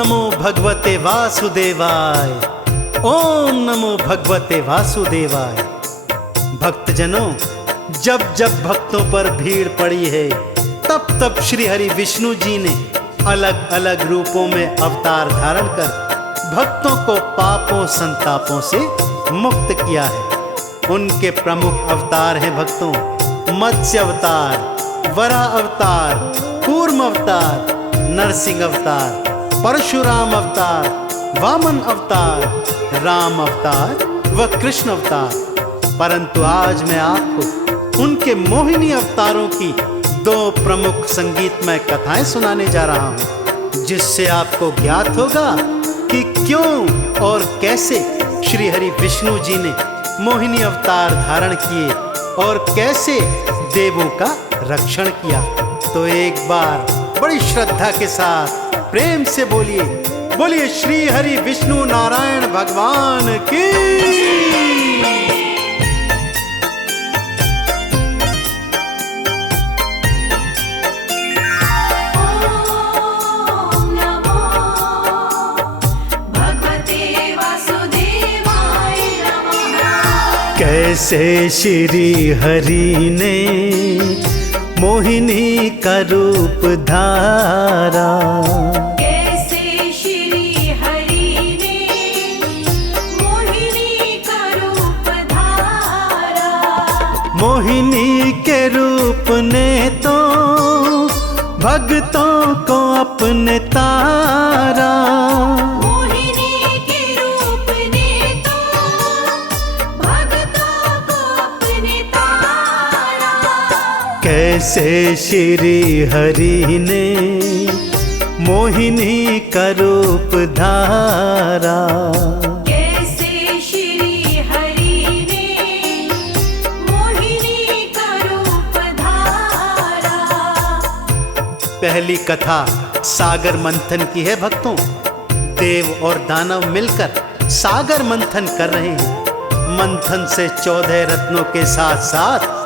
नमो भगवते वासुदेवाय। ओम नमो भगवते वासुदेवाय। भक्तजनों, जब जब भक्तों पर भीड़ पड़ी है, तब तब श्री हरि विष्णु जी ने अलग अलग रूपों में अवतार धारण कर भक्तों को पापों संतापों से मुक्त किया है। उनके प्रमुख अवतार हैं भक्तों, मत्स्य अवतार, वराह अवतार, कूर्म अवतार, नरसिंह अवतार, परशुराम अवतार, वामन अवतार, राम अवतार व कृष्ण अवतार। परंतु आज मैं आपको उनके मोहिनी अवतारों की 2 प्रमुख संगीतमय कथाएं सुनाने जा रहा हूं, जिससे आपको ज्ञात होगा कि क्यों और कैसे श्री हरि विष्णु जी ने मोहिनी अवतार धारण किए और कैसे देवों का रक्षण किया। तो एक बार बड़ी श्रद्धा के साथ प्रेम से बोलिए, बोलिए श्री हरि विष्णु नारायण भगवान की। कैसे श्री हरि ने मोहिनी का रूप धारा, कैसे श्री हरि ने मोहिनी का रूप धारा। मोहिनी के रूप ने तो भक्तों को अपने तारा। कैसे श्री हरि ने मोहिनी का रूप धारा, कैसे श्री हरि ने मोहिनी का रूप धारा। पहली कथा सागर मंथन की है भक्तों। देव और दानव मिलकर सागर मंथन कर रहे हैं। मंथन से 14 रत्नों के साथ साथ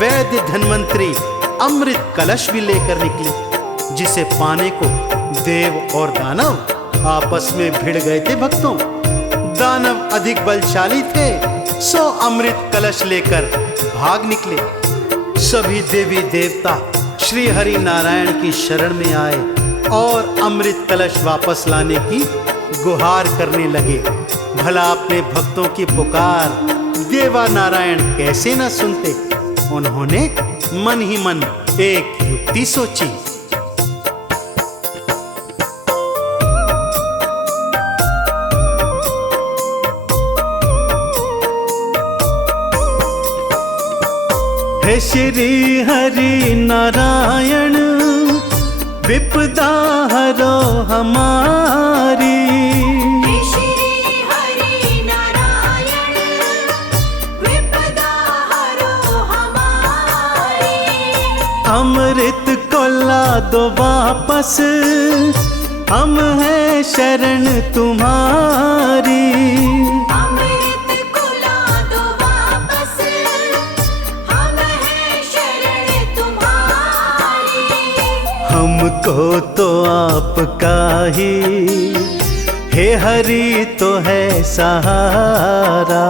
वैद्य धन्वंतरी अमृत कलश भी लेकर निकली, जिसे पाने को देव और दानव आपस में भिड़ गए थे भक्तों। दानव अधिक बलशाली थे, सो अमृत कलश लेकर भाग निकले। सभी देवी देवता श्री हरि नारायण की शरण में आए और अमृत कलश वापस लाने की गुहार करने लगे। भला अपने भक्तों की पुकार देवा नारायण कैसे न सुनते। उन्होंने मन ही मन एक युक्ति सोची। हे श्री हरि नारायण, विपदा हरो हमारी। अमृत को ला दो वापस, हम हैं शरण तुम्हारी। अमृत को ला दो वापस, हम हैं शरण तुम्हारी। हमको तो आपका ही हे हरि तो है सहारा।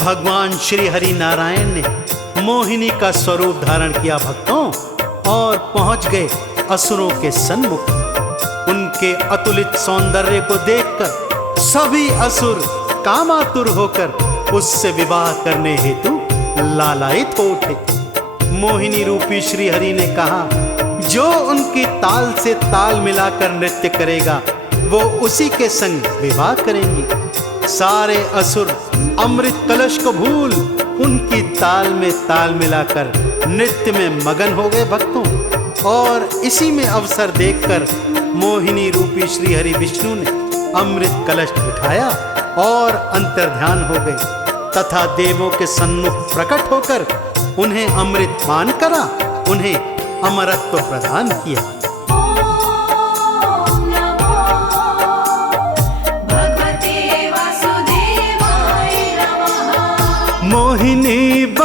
भगवान श्री हरि नारायण ने मोहिनी का स्वरूप धारण किया भक्तों, और पहुंच गए असुरों के सन्मुख। उनके अतुलित सौंदर्य को देखकर सभी असुर कामातुर होकर उससे विवाह करने हेतु लालायित हो उठे। मोहिनी रूपी श्री हरि ने कहा, जो उनकी ताल से ताल मिलाकर नृत्य करेगा वो उसी के संग विवाह करेंगी। सारे असुर अमृत कलश को भूल उनकी ताल में ताल मिलाकर नृत्य में मगन हो गए भक्तों। और इसी में अवसर देखकर मोहिनी रूपी श्री हरि विष्णु ने अमृत कलश उठाया और अंतर्ध्यान हो गए तथा देवों के सन्मुख प्रकट होकर उन्हें अमृत पान करा, उन्हें अमरत्व प्रदान किया। मोहिनी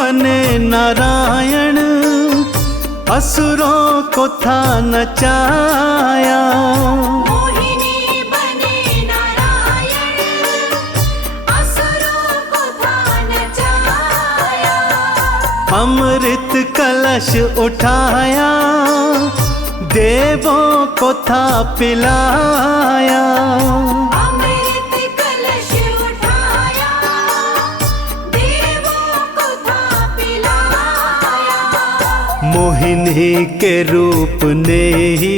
बने नारायण, असुरों को था नचाया। मोहिनी बने नारायण, असुरों को था नचाया। अमृत कलश उठाया, देवों को था पिलाया। अमृत कलश उठाया, देवों को था पिलाया। मोहिनी के रूप ने ही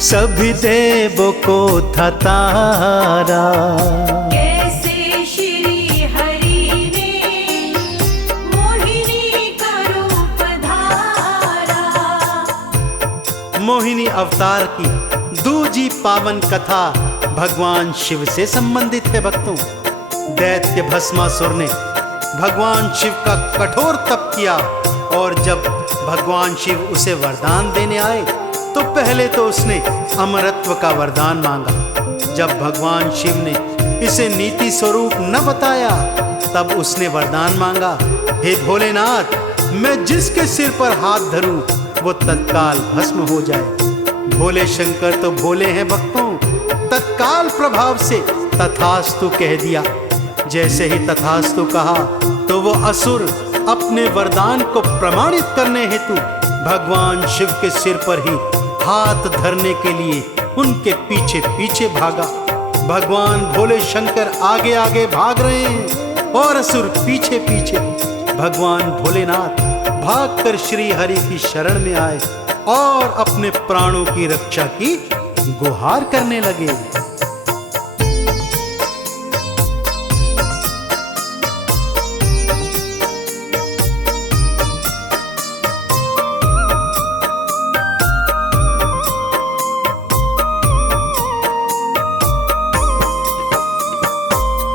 सभी देवों को था तारा। कैसे श्री हरि ने मोहिनी का रूप धारा। मोहिनी अवतार की दूजी पावन कथा भगवान शिव से संबंधित है भक्तों। दैत्य भस्मासुर ने भगवान शिव का कठोर तप किया और जब भगवान शिव उसे वरदान देने आए तो पहले तो उसने अमरत्व का वरदान मांगा। जब भगवान शिव ने इसे नीति स्वरूप न बताया तब उसने वरदान मांगा, हे भोलेनाथ, मैं जिसके सिर पर हाथ धरूं वो तत्काल भस्म हो जाए। भोले शंकर तो भोले हैं भक्तों, तत्काल प्रभाव से तथास्तु कह दिया। जैसे ही तथास्तु कहा तो वो असुर अपने वरदान को प्रमाणित करने हेतु भगवान शिव के सिर पर ही हाथ धरने के लिए उनके पीछे पीछे भागा। भगवान भोले शंकर आगे आगे भाग रहे हैं और असुर पीछे पीछे। भगवान भोलेनाथ भागकर श्री हरि की शरण में आए और अपने प्राणों की रक्षा की गुहार करने लगे।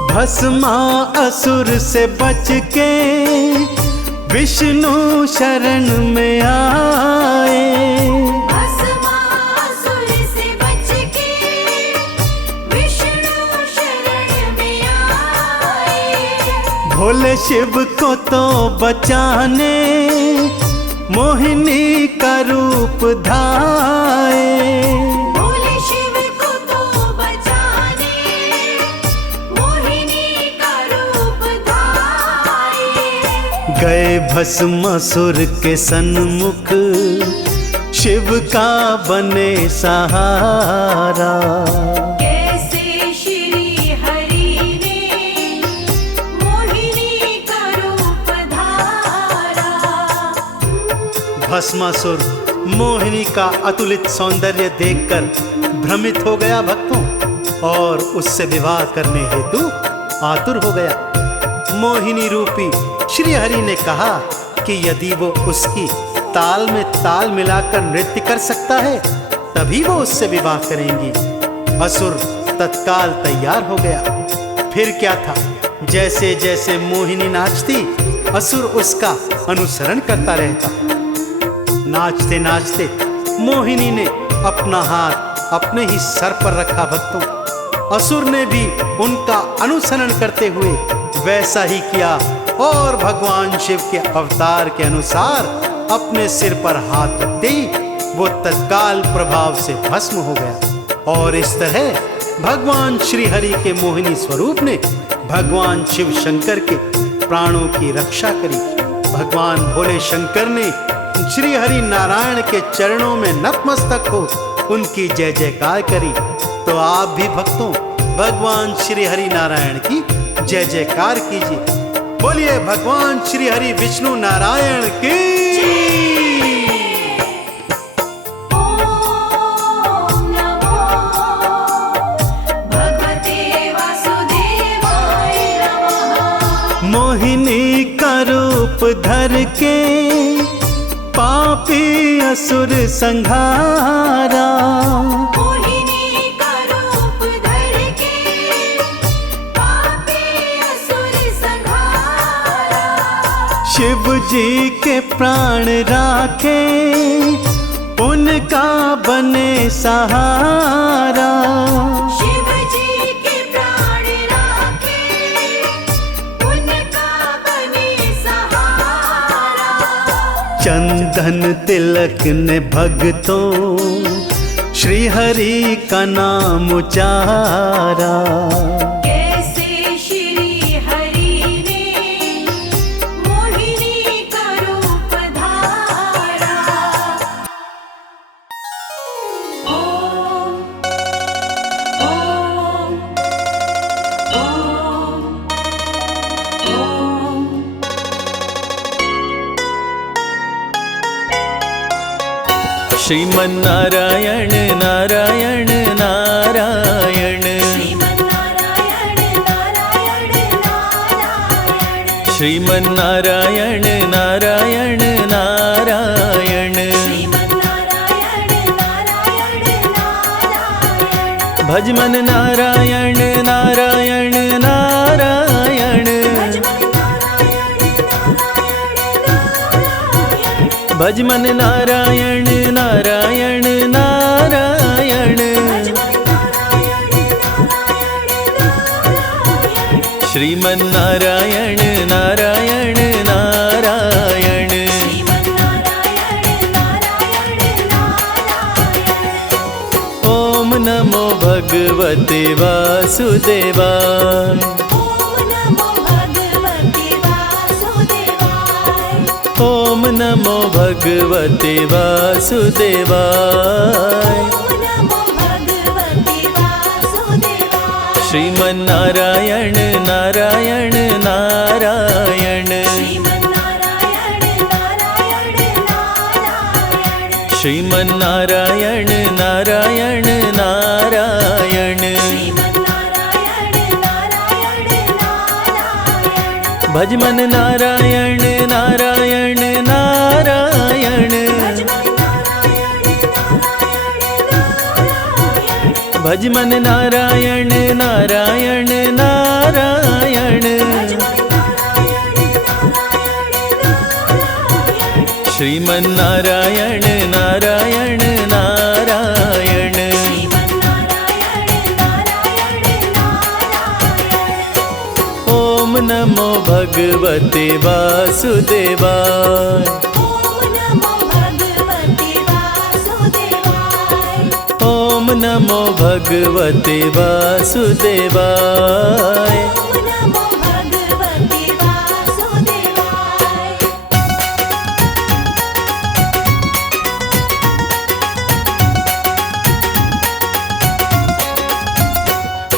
भस्मा असुर से बच के विष्णु शरण में आए। भस्मासुर से बच के विष्णु शरण में आए। भोले शिव को तो बचाने मोहिनी का रूप धाए। भोले शिव को तो बचाने मोहिनी का रूप धाए। गए भस्मासुर के सन्मुख शिव का बने सहारा। कैसे श्री हरि ने मोहिनी का रूप धारा। भस्मासुर मोहिनी का अतुलित सौंदर्य देखकर भ्रमित हो गया भक्तों और उससे विवाह करने हेतु आतुर हो गया। मोहिनी रूपी श्री हरि ने कहा कि यदि वो उसकी ताल में ताल मिलाकर नृत्य कर सकता है तभी वो उससे विवाह करेंगी। असुर तत्काल तैयार हो गया। फिर क्या था, जैसे जैसे मोहिनी नाचती असुर उसका अनुसरण करता रहता। नाचते नाचते मोहिनी ने अपना हाथ अपने ही सर पर रखा भक्तों। असुर ने भी उनका अनुसरण करते हुए वैसा ही किया और भगवान शिव के अवतार के अनुसार अपने सिर पर हाथ रखते ही वो तत्काल प्रभाव से भस्म हो गया। और इस तरह भगवान श्री हरि के मोहिनी स्वरूप ने भगवान शिव शंकर के प्राणों की रक्षा करी। भगवान भोले शंकर ने श्री हरि नारायण के चरणों में नतमस्तक हो उनकी जय जयकार करी। तो आप भी भक्तों भगवान श्री हरि नारायण की जय जयकार कीजिए। बोलिए भगवान श्री हरि विष्णु नारायण की। ओम नमो भगवते वासुदेवाय नमः। मोहिनी का रूप धर के पापी असुर संहारा। मोहिनी का रूप धर के पापी असुर संहारा। शिव जी के प्राण राखे उनका बने सहारा। शिव जी के प्राण राखे उनका बने सहारा। चंदन तिलक ने भक्तों श्री हरि का नाम उचारा। कैसे श्री हरि ने मोहिनी का रूप धारा। ओम ओम ओम ओम। श्रीमन्नारायण नारायण नारायण श्रीमन्नारायण नारायण नारायण। श्रीमन्नारायण नारायण नारायण श्रीमन्नारायण नारायण नारायण। भजमन नारायण नारायण नारायण भजमन नारायण नारायण नारायण। श्रीमन्नारायण नारायण नारायण ओम नमो भगवते वासुदेवाय। ओम नमो भगवते वासुदेवाय। श्रीमन्नारायण नारायण नारायण श्रीमन्नारायण नारायण नारायण भजमन नारायण नारायण नारायण भजमन नारायण नारायण नारायण। श्रीमन्नारायण नारायण नारायण ओम नमो भगवते वासुदेवाय। ओम नमो भगवते वासुदेवाय।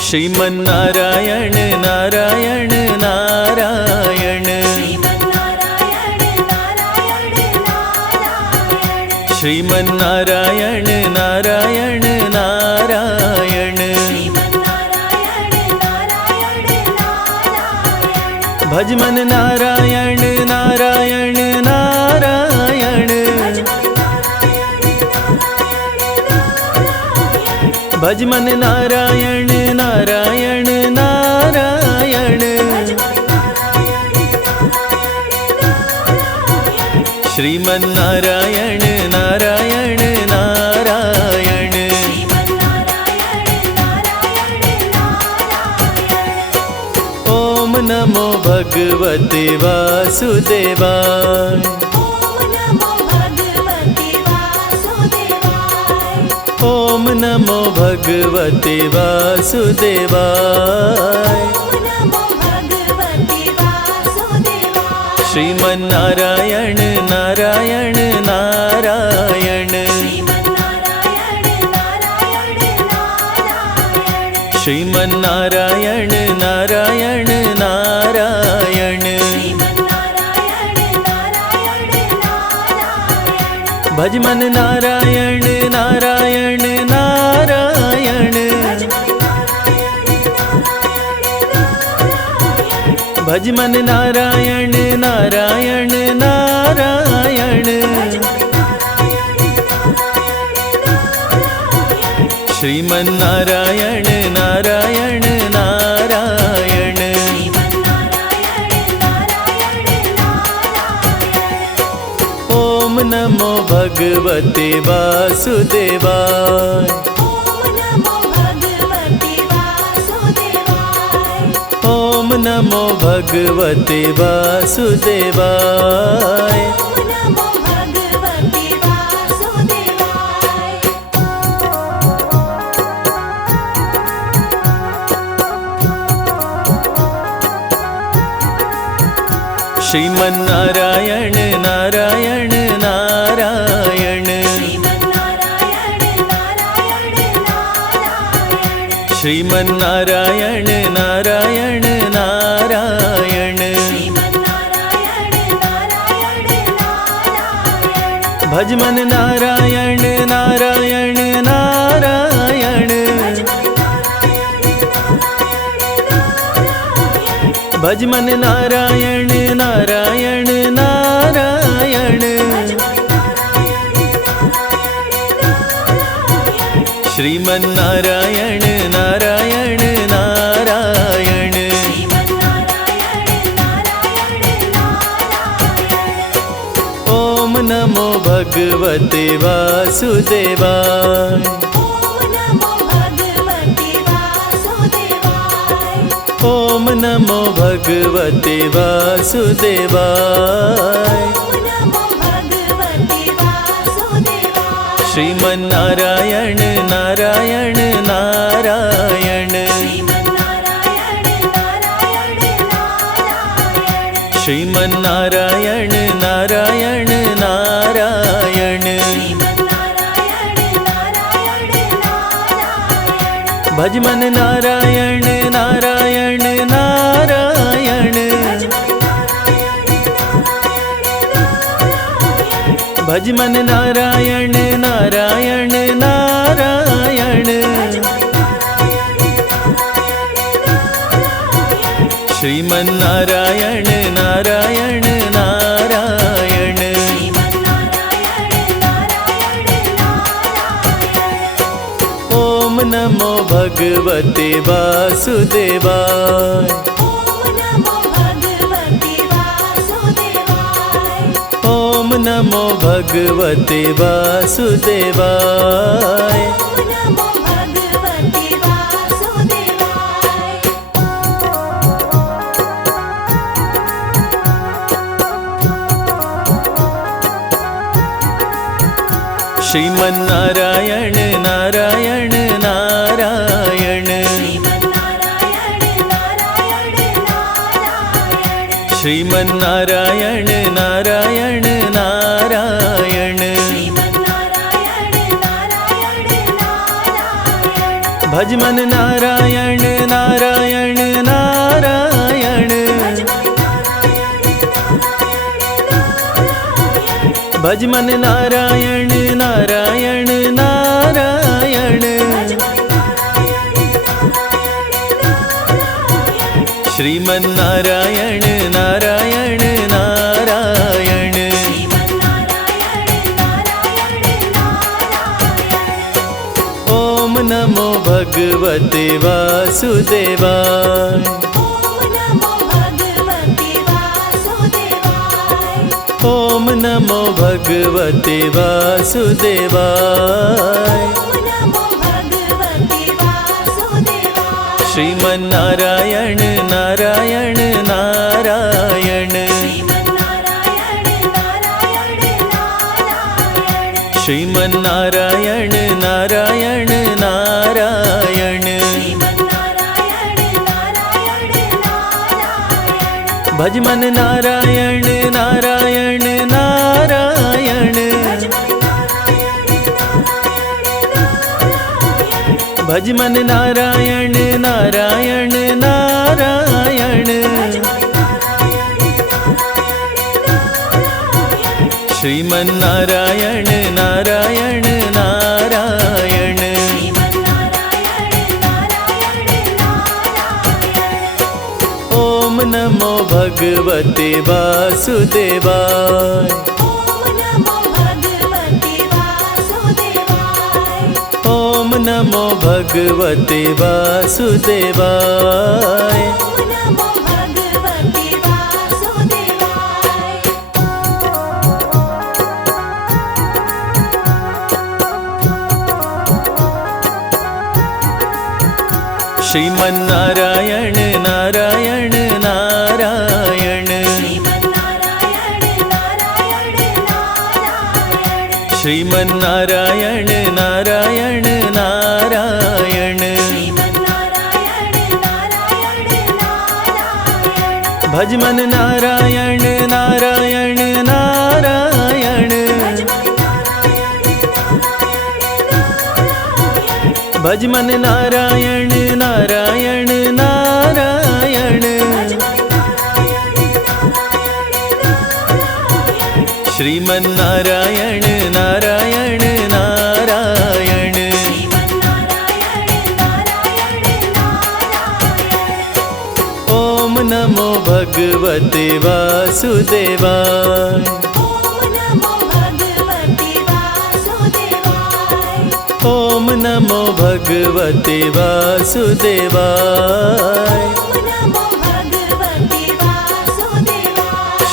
श्रीमन्नारायण नारायण नारायण श्रीमन्नारायण नारायण नारायण भजमन नारायण नारायण नारायण भजमन नारायण नारायण नारायण। श्रीमन्नारायण नारायण नारायण ओम नमो भगवते वासुदेवाय। ओम नमो भगवते वासुदेवाय। श्रीमन्नारायण नारायण नारायण श्रीमन्नारायण नारायण नारायण भजमन नारायण नारायण नारायण भजमन नारायण नारायण नारायण श्रीमन्नारायण नारायण नारायण ओम नमो भगवते वासुदेवाय। ओम नमो भगवते वासुदेवाय। श्रीमन्नारायण नारायण नारायण श्रीमन्नारायण नारायण नारायण श्रीमन्नारायण नारायण नारायण भजमन नारायण नारायण नारायण भजमन नारायण नारायण नारायण श्रीमन्नारायण नारायण नारायण ओम नमो भगवते वासुदेवाय ओम नमो भगवते वासुदेवाय श्रीमन्नारायण नारायण नारायण श्रीमन्नारायण नारायण नारायण भजमन नारायण नारायण नारायण भजमन नारायण नारायण नारायण श्रीमन्नारायण नारायण नारायण ओम नमो भगवते वासुदेवाय ओम नमो भगवते वासुदेवाय श्रीमन्नारायण नारायण नारायण श्रीमन्नारायण नारायण नारायण भजमन नारायण नारायण नारायण भजमन नारायण नारायण नारायण श्रीमन्नारायण नारायण नारायण ओम नमो भगवते वासुदेवाय ओम नमो भगवते वासुदेवाय श्रीमन्नारायण नारायण नारायण श्रीमन्नारायण नारायण नारायण भजमन नारायण नारायण नारायण भजमन नारायण नारायण नारायण श्रीमन्नारायण नारायण नारायण ओम नमो भगवते वासुदेवाय ओम नमो भगवते वासुदेवाय श्रीमन्नारायण नारायण नारायण श्रीमन्नारायण नारायण नारायण भज मन नारायण नारायण नारायण भज मन नारायण नारायण नारायण श्रीमन नारायण नारायण नारायण ओम नमो भगवते वासुदेवाय ओम नमो भगवते वासुदेवाय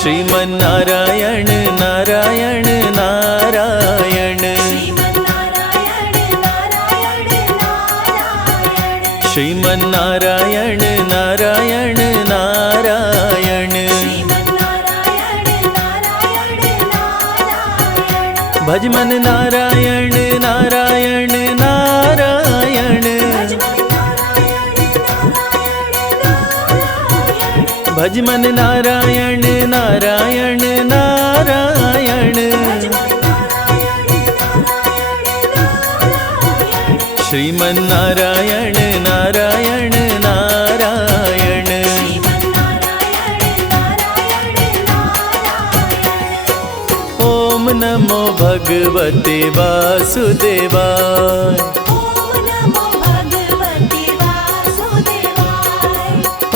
श्रीमन नारायण नारायण नारायण श्रीमन नारायण नारायण नारायण भज मन नारायण नारायण नारायण भज मन नारायण नारायण नारायण श्रीमन नारायण नारायण नारायण ओम नमो भगवते वासुदेवाय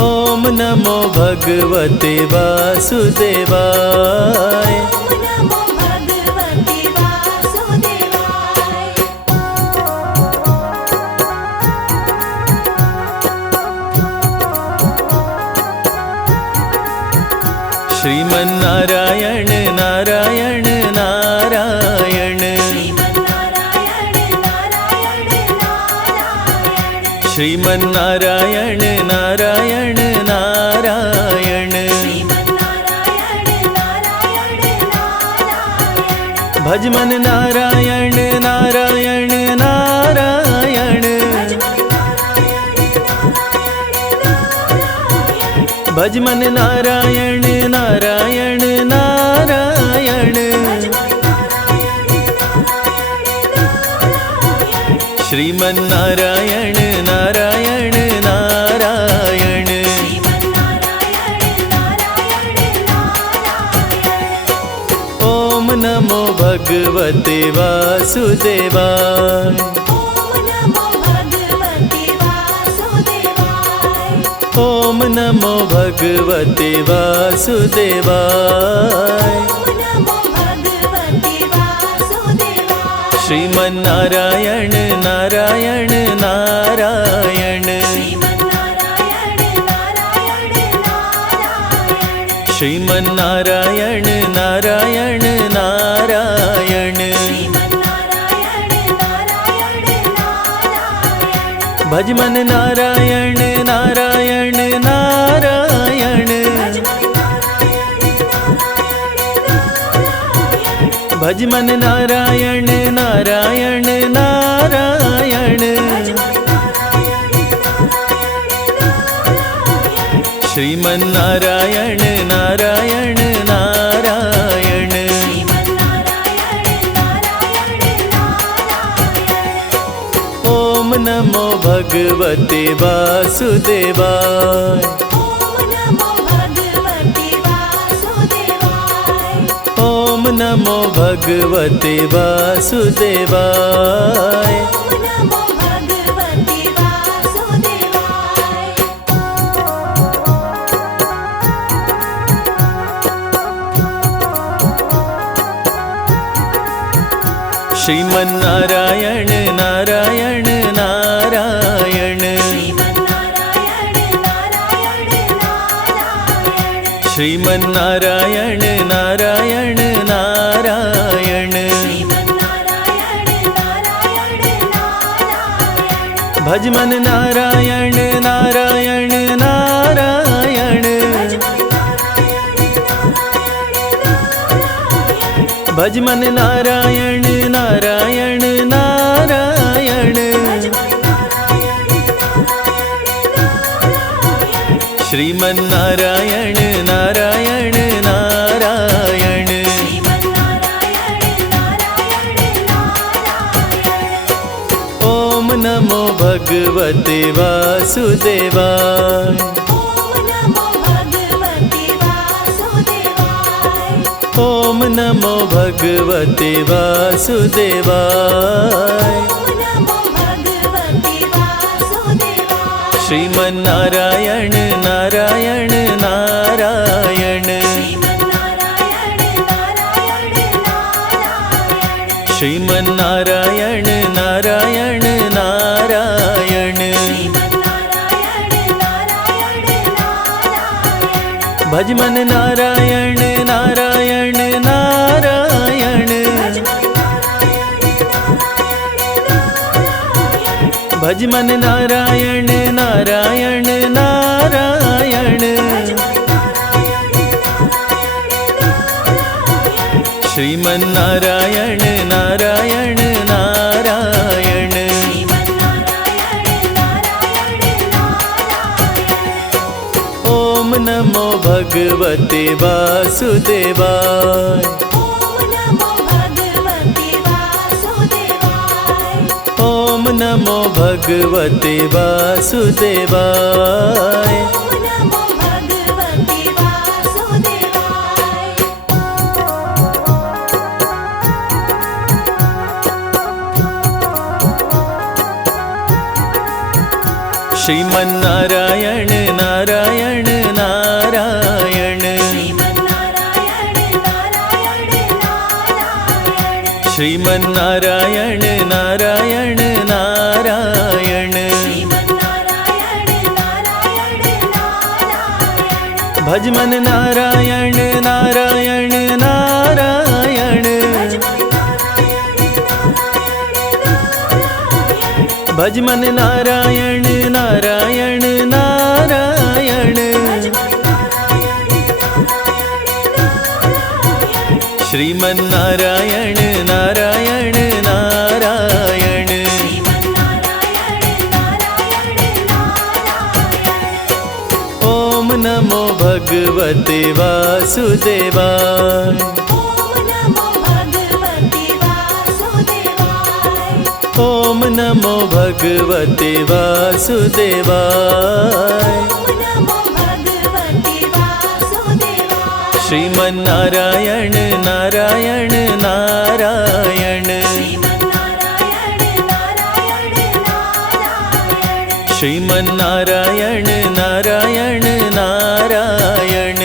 ओम नमो भगवते वासुदेवाय श्रीमन नारायण नारायण नारायण श्रीमन नारायण नारायण नारायण भज मन नारायण नारायण नारायण भज मन नारायण नारायण नारायण श्रीमन नारायण नारायण नारायण ओम नमो भगवते वासुदेवाय ओम नमो भगवते वासुदेवाय श्रीमन नारायण नारायण नारायण श्रीमन नारायण नारायण नारायण भज मन नारायण नारायण नारायण भज मन नारायण नारायण नारायण श्रीमन नारायण नारायण नारायण ओम नमो भगवते वासुदेवाय ओम नमो भगवते वासुदेवाय श्रीमन नारायण नारायण नारायण श्रीमन नारायण नारायण नारायण भज मन नारायण नारायण नारायण भज मन नारायण नारायण नारायण श्रीमन्नारायण नारायण नारायण। ओम नमो भगवते वासुदेवाय। ओम नमो भगवते वासुदेवाय। श्रीमन्नारायण नारायण नारायण। श्रीमन्नारायण नारायण नारायण। भजमन नारायण नारायण नारायण। भजमन नारायण नारायण नारायण। श्रीमन्नारायण नारायण नारायण। ओम नमो भगवते वासुदेवाय। ओम नमो भगवते वासुदेवाय। श्रीमन्नारायण नारायण नारायण। श्रीमन्नारायण नारायण नारायण। भजमन नारायण नारायण नारायण। भजमन नारायण नारायण नारायण। श्रीमन्नारायण नारायण नारायण। ओम नमो भगवते वासुदेवाय। ओम नमो भगवते वासुदेवाय। श्रीमन्नारायण नारायण नारायण। श्रीमन्नारायण नारायण नारायण।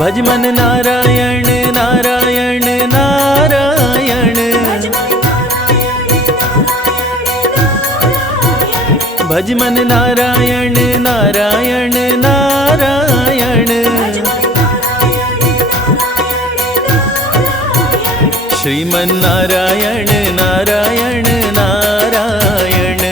भजमन नारायण नारायण नारायण। भजमन नारायण नारायण नारायण। श्रीमन्नारायण नारायण नारायण।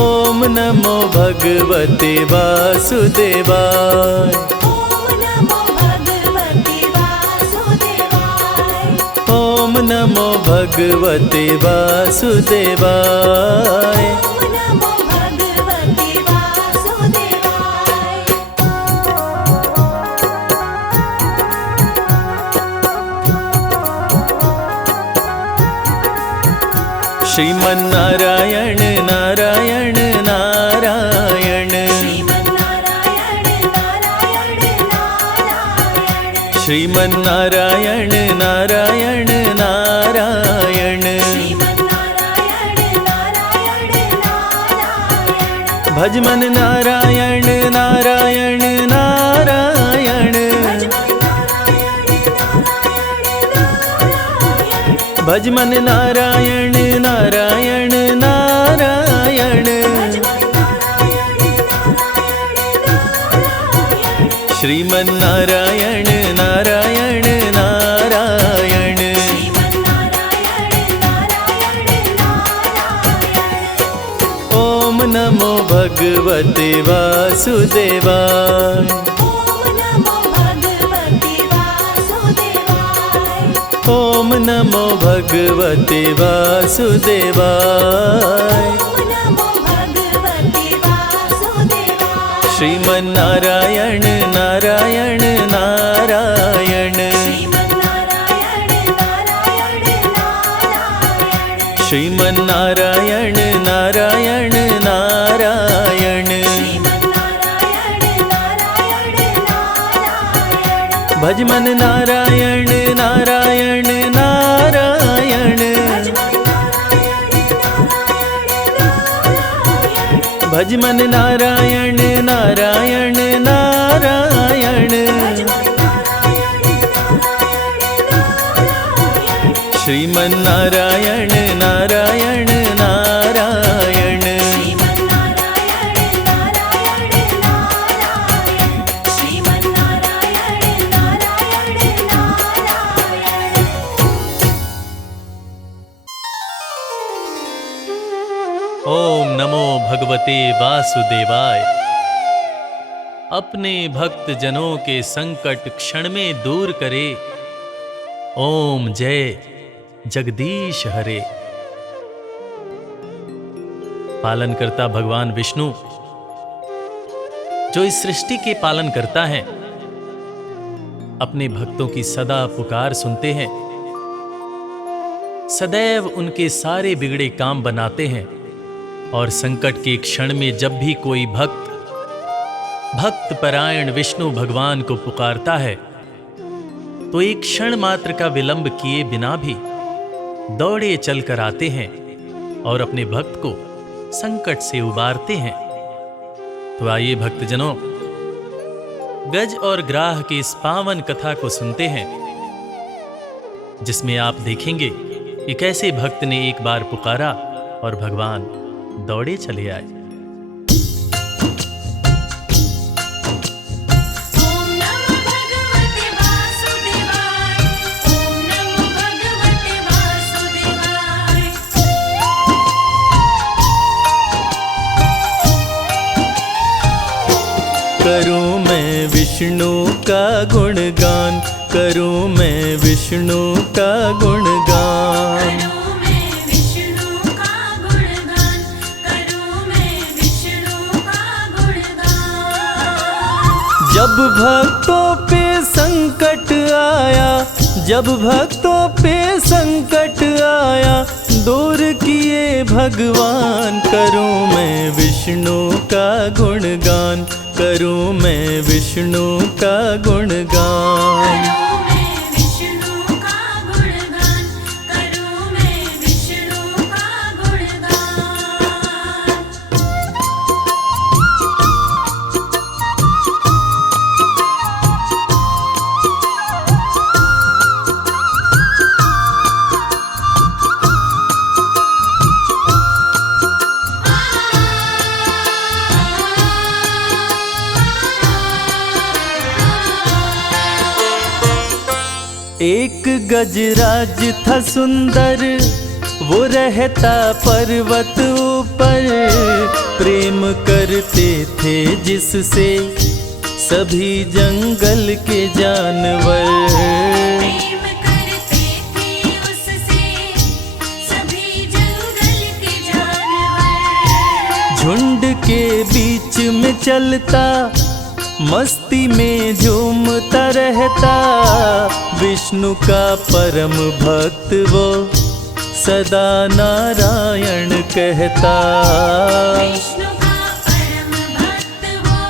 ओम नमो भगवते वासुदेवाय। ओम नमो भगवते वासुदेवाय। श्रीमन्नारायण नारायण नारायण। श्रीमन्नारायण नारायण नारायण। भजमन नारायण नारायण नारायण। भजमन नारायण नारायण नारायण। श्रीमन्नारायण नारायण नारायण। ओम नमो भगवते वासुदेवाय। ओम नमो भगवते वासुदेवाय। ओम नमो भगवते वासुदेवाय। श्रीमन्नारायण नारायण नारायण, श्रीमन्नारायण नारायण नारायण। श्रीमन्नारायण नारायण नारायण। श्रीमन्नारायण नारायण नारायण। भजमन नारायण नारायण नारायण, भजमन नारायण नारायण नारायण। श्रीमन्नारायण नारायण नारायण। ओम नमो भगवते वासुदेवाय। अपने भक्त जनों के संकट क्षण में दूर करे। ओम जय जगदीश हरे। पालनकर्ता भगवान विष्णु जो इस सृष्टि के पालन करता है, अपने भक्तों की सदा पुकार सुनते हैं, सदैव उनके सारे बिगड़े काम बनाते हैं। और संकट के क्षण में जब भी कोई भक्त परायण विष्णु भगवान को पुकारता है, तो एक क्षण मात्र का विलंब किए बिना भी दौड़े चलकर आते हैं और अपने भक्त को संकट से उबारते हैं। तो आइए भक्तजनों, गज और ग्राह की इस पावन कथा को सुनते हैं, जिसमें आप देखेंगे कि कैसे भक्त ने एक बार पुकारा और भगवान दौड़े चले आए। ओम नमो भगवते वासुदेवाय। ओम नमो भगवते वासुदेवाय। करूं मैं विष्णु का गुणगान, करूं मैं विष्णु का गुणगान। करूं मैं विष्णु का गुणगान। करूं मैं विष्णु का गुणगान। जब भक्तों पे संकट आया, जब भक्तों पे संकट आया, दूर किए भगवान। करूं मैं विष्णु का गुणगान, करूं मैं विष्णु का गुणगान। करूं मैं विष्णु का गुणगान। करूं मैं विष्णु का गुणगान। एक गजराज था सुंदर, वो रहता पर्वत ऊपर। प्रेम करते थे जिससे सभी जंगल के जानवर। प्रेम करते थे उससे सभी जंगल के जानवर। झुंड के बीच में चलता, मस्ती में झूमता रहता। विष्णु का परम भक्त वो सदा नारायण कहता। विष्णु का परम भक्त वो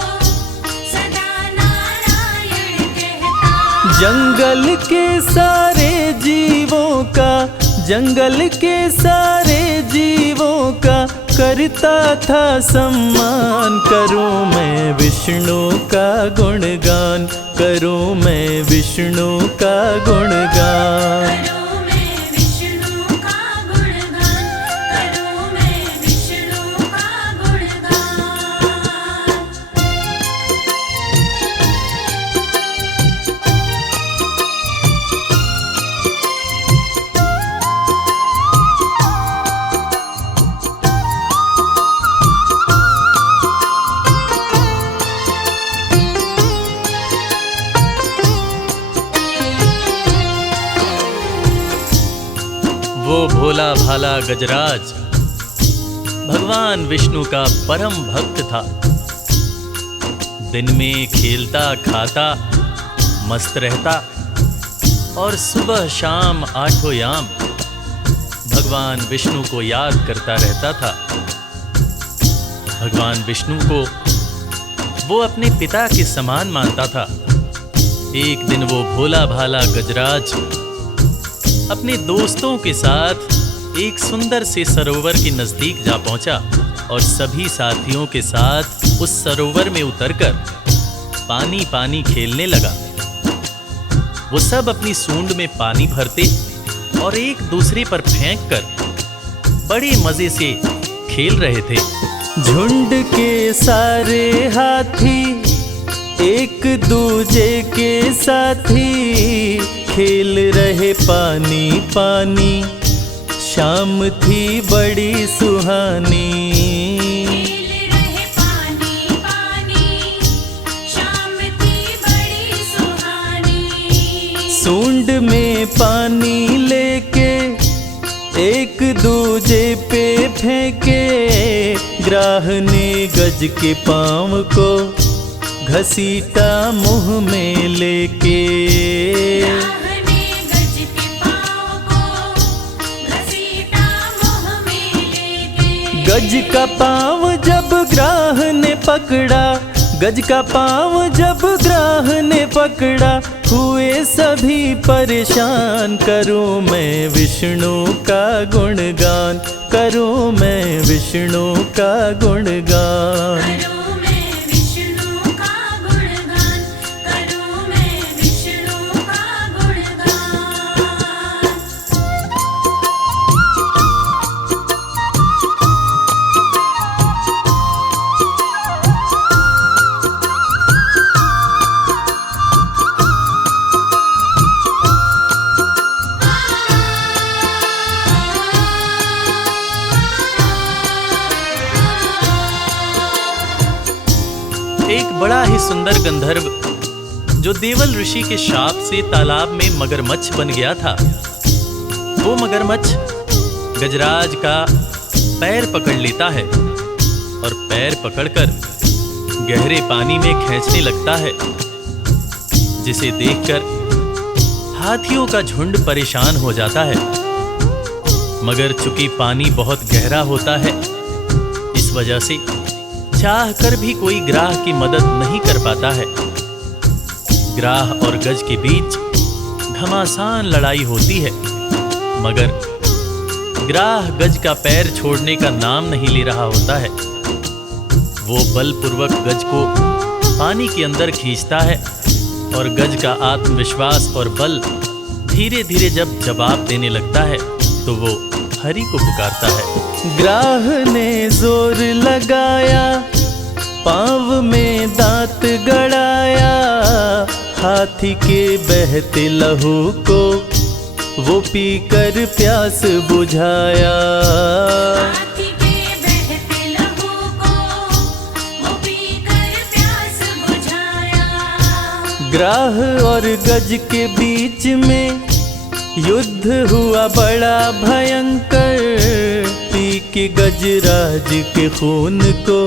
सदा नारायण कहता। जंगल के सारे जीवों का, जंगल के सारे जीवों का करता था सम्मान। करूं मैं विष्णु का गुणगान, करूं मैं विष्णु का गुणगान। करूं मैं विष्णु का गुणगान। करूं मैं विष्णु का गुणगान। वो भोला भाला गजराज भगवान विष्णु का परम भक्त था। दिन में खेलता खाता मस्त रहता और सुबह शाम आठों याम भगवान विष्णु को याद करता रहता था। भगवान विष्णु को वो अपने पिता के समान मानता था। एक दिन वो भोला भाला गजराज अपने दोस्तों के साथ एक सुंदर से सरोवर के नजदीक जा पहुंचा और सभी साथियों के साथ उस सरोवर में उतरकर पानी पानी खेलने लगा। वो सब अपनी सूंड में पानी भरते और एक दूसरे पर फेंककर बड़े मजे से खेल रहे थे। झुंड के सारे हाथी एक दूजे के साथी खेल रहे पानी पानी, शाम थी बड़ी सुहानी। खेल रहे पानी पानी, शाम थी बड़ी सुहानी। सूंड में पानी लेके एक दूजे पे फेंके, ग्राह ने गज के पाँव को घसीटा मुंह में लेके। राह ने गज के पाँव को घसीटा मुँह में लेके। गज का पाँव जब ग्राह ने पकड़ा, गज का पाँव जब ग्राह ने पकड़ा, हुए सभी परेशान। करूं मैं विष्णु का गुणगान, करूं मैं विष्णु का गुणगान। करूं मैं विष्णु का गुणगान, करूं मैं विष्णु का गुणगान। एक बड़ा ही सुंदर गंधर्व जो देवल ऋषि के शाप से तालाब में मगरमच्छ बन गया था, वो मगरमच्छ गजराज का पैर पकड़ लेता है और पैर पकड़कर गहरे पानी में खींचने लगता है, जिसे देखकर हाथियों का झुंड परेशान हो जाता है। मगर चूंकि पानी बहुत गहरा होता है, इस वजह से चाह कर भी कोई ग्राह की मदद नहीं कर पाता है। ग्राह और गज के बीच घमासान लड़ाई होती है, मगर ग्राह गज का पैर छोड़ने का नाम नहीं ले रहा होता है। वो बलपूर्वक गज को पानी के अंदर खींचता है और गज का आत्मविश्वास और बल धीरे धीरे जब जवाब देने लगता है तो वो हरि को पुकारता है। ग्राह ने जोर लगाया, पाँव में दांत गड़ाया, हाथी के बहते लहू को वो पीकर प्यास बुझाया। हाथी के बहते लहू को वो पीकर प्यास बुझाया। ग्राह और गज के बीच में युद्ध हुआ बड़ा भयंकर, पी के गजराज के खून को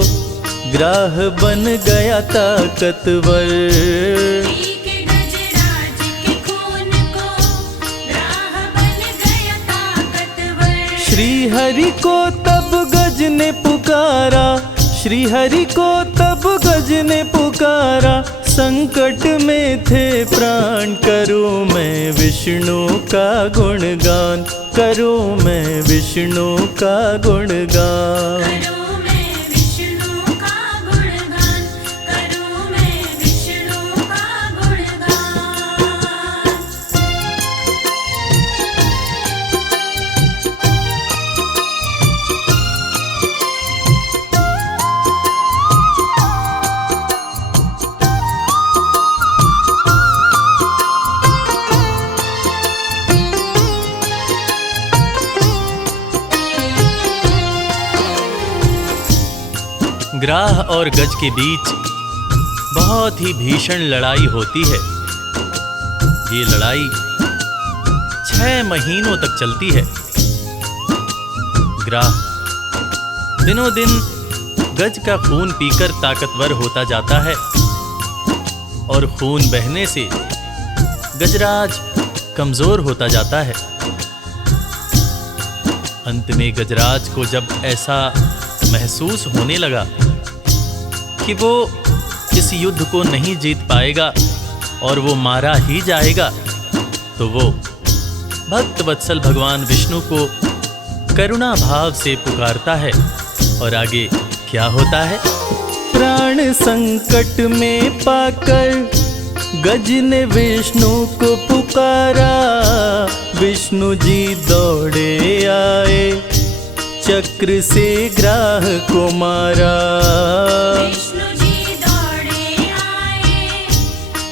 ग्राह बन गया ताकतवर। पी के गजराज के खून को ग्राह बन गया ताकतवर। श्री हरि को तब गज ने पुकारा, श्री हरि को तब गज ने पुकारा, संकट में थे प्राण। करूं मैं विष्णु का गुणगान, करूं मैं विष्णु का गुणगान। करूं मैं विष्णु का गुणगान, करूं मैं विष्णु का गुणगान। ग्राह और गज के बीच बहुत ही भीषण लड़ाई होती है। ये लड़ाई 6 महीनों तक चलती है। ग्राह दिनों दिन गज का खून पीकर ताकतवर होता जाता है और खून बहने से गजराज कमजोर होता जाता है। अंत में गजराज को जब ऐसा महसूस होने लगा कि वो इस युद्ध को नहीं जीत पाएगा और वो मारा ही जाएगा, तो वो भक्त वत्सल भगवान विष्णु को करुणा भाव से पुकारता है। और आगे क्या होता है? प्राण संकट में पाकर गज ने विष्णु को पुकारा, विष्णु जी दौड़े आए, चक्र से ग्राह को मारा। विष्णु जी दौड़े आए,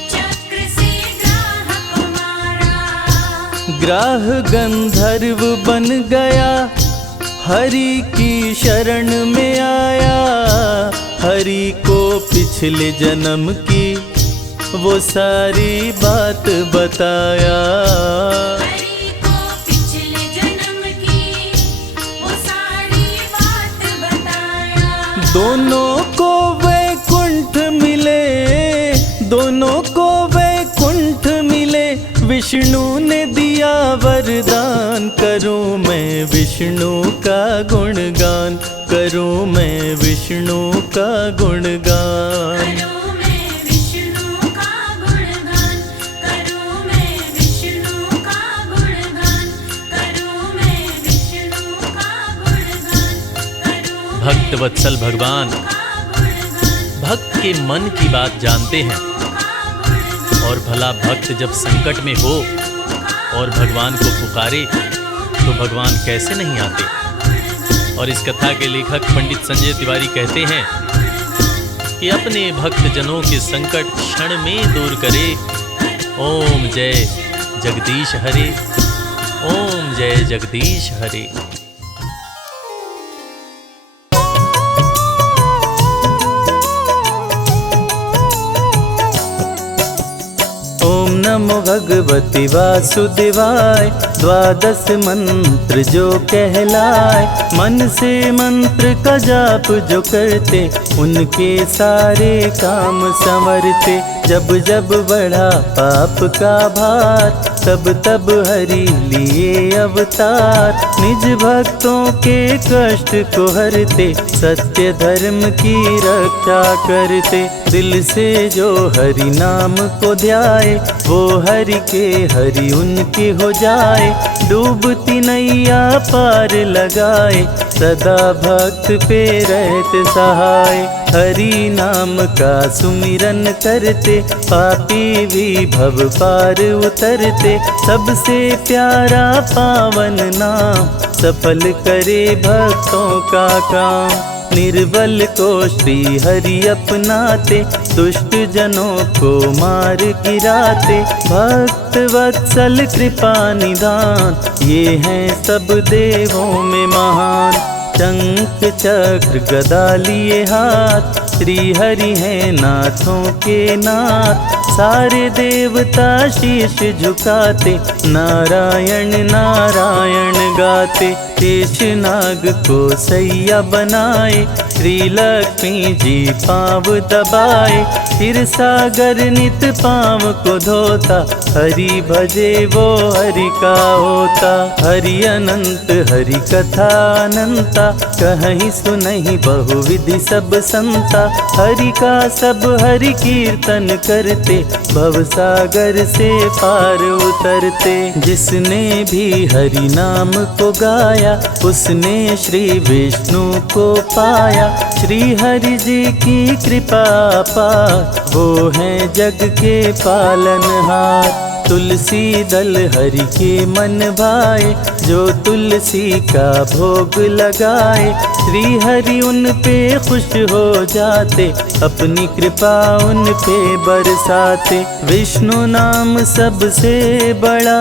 चक्र से ग्राह को मारा। ग्राह गंधर्व बन गया, हरि की शरण में आया, हरि को पिछले जन्म की वो सारी बात बताया। हरि को पिछले जन्म की वो सारी बात बताया। दोनों को वैकुंठ मिले, दोनों को वैकुंठ मिले, विष्णु ने दिया वरदान, करूं मैं विष्णु का गुणगान, करूं मैं विष्णु का गुणगान। करूं मैं विष्णु का गुणगान, करूं मैं विष्णु का गुणगान, करूं मैं विष्णु का गुणगान, करूं भक्त वत्सल भगवान का गुणगान, भक्त के मन की बात जानते हैं और भला भक्त जब संकट में हो और भगवान को पुकारे तो भगवान कैसे नहीं आते। और इस कथा के लेखक पंडित संजय तिवारी कहते हैं कि अपने भक्त जनों के संकट क्षण में दूर करे। ओम जय जगदीश हरे, ओम जय जगदीश हरे। ओम नमो भगवती वासुदेवाय, द्वादश मंत्र जो कहलाए, मन से मंत्र का जाप जो करते, उनके सारे काम संवरते। जब जब बढ़ा पाप का भार, तब तब हरि लिए अवतार, निज भक्तों के कष्ट को हरते, सत्य धर्म की रक्षा करते। दिल से जो हरि नाम को ध्याए, वो हरि के हरि उनके हो जाए। डूबती नैया पार लगाए, सदा भक्त पे रहते सहाय। हरि नाम का सुमिरन करते, पापी भी भव पार उतरते। सबसे प्यारा पावन नाम, सफल करे भक्तों का काम। निर्बल को श्री हरि अपनाते, दुष्ट जनों को मार गिराते। भक्त वत्सल कृपा निदान, ये हैं सब देवों में महान। शंख चक्र गदा लिए हाथ, श्री हरि हैं नाथों के नाथ। सारे देवता शीश झुकाते, नारायण नारायण गाते। शेष नाग को सैया बनाए, श्री लक्ष्मी जी पाँव दबाए। फिर सागर नित पाँव को धोता, हरि भजे वो हरि का होता। हरि अनंत हरि कथा अनंता, कहीं सुनहि बहुविधि सब संता। हरि का सब हरि कीर्तन करते, भव सागर से पार उतरते। जिसने भी हरि नाम को गाया, उसने श्री विष्णु को पाया। श्री हरि जी की कृपा पार, वो हैं जग के पालनहार। तुलसी दल हरि के मन भाए, जो तुलसी का भोग लगाए। श्री हरि उन पे खुश हो जाते, अपनी कृपा उन पे बरसाते। विष्णु नाम सबसे बड़ा,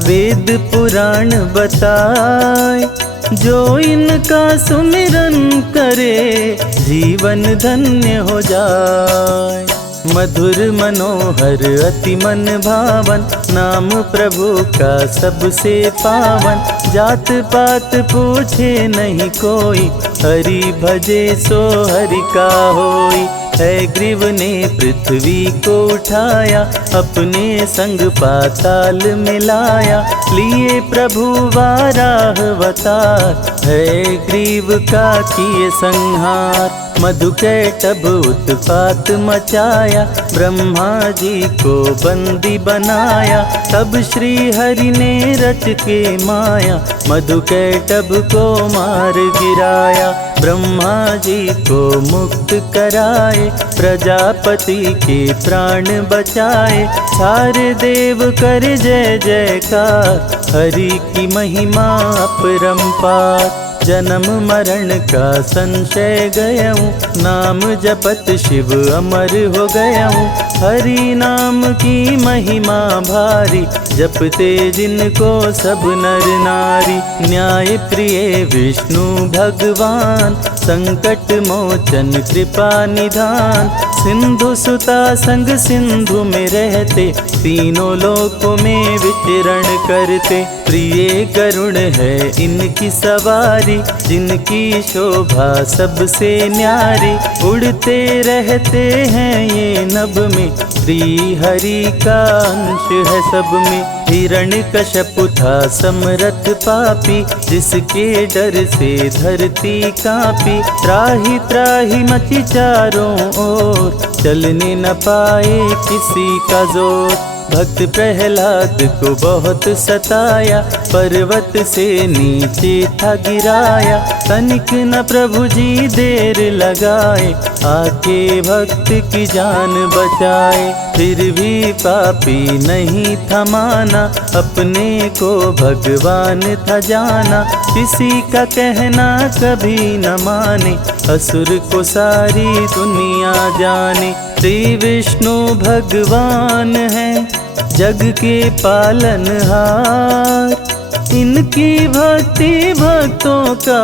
वेद पुराण बताए। जो इनका सुमिरन करे, जीवन धन्य हो जाए। मधुर मनोहर अति मन भावन, नाम प्रभु का सबसे पावन। जात पात पूछे नहीं कोई, हरि भजे सो हरि का होई। है ग्रीव ने पृथ्वी को उठाया, अपने संग पाताल मिलाया। लिए प्रभु वाराह अवतार, है ग्रीव का किए संहार। मधुकैटभ उत्पात मचाया, ब्रह्मा जी को बंदी बनाया। तब श्री हरि ने रच के माया, मधुकैटभ को मार गिराया। ब्रह्मा जी को मुक्त कराए, प्रजापति के प्राण बचाए। सारे देव कर जय जयकार, हरि की महिमा अपरंपार। जन्म मरण का संशय गयऊँ, नाम जपत शिव अमर हो गयऊँ। हरि नाम की महिमा भारी, जपते जिनको सब नर नारी। न्याय प्रिय विष्णु भगवान, संकट मोचन कृपा निधान। सिंधु सुता संग सिंधु में रहते, तीनों लोकों में विचरण करते। प्रिय करुण है इनकी सवारी, जिनकी शोभा सबसे न्यारी। उड़ते रहते हैं ये नभ में, श्री हरि का अंश है सब में। हिरण्यकश्यप था समरथ पापी, जिसके डर से धरती कांपी। त्राहि त्राहि मची चारों ओर, चलने न पाए किसी का जोर। भक्त प्रहलाद को बहुत सताया, पर्वत से नीचे था गिराया। तनिक न प्रभु जी देर लगाए, आके भक्त की जान बचाए। फिर भी पापी नहीं था माना, अपने को भगवान था जाना। किसी का कहना कभी न माने, असुर को सारी दुनिया जाने। श्री विष्णु भगवान है जग के पालनहार, इनकी भक्ति भक्तों का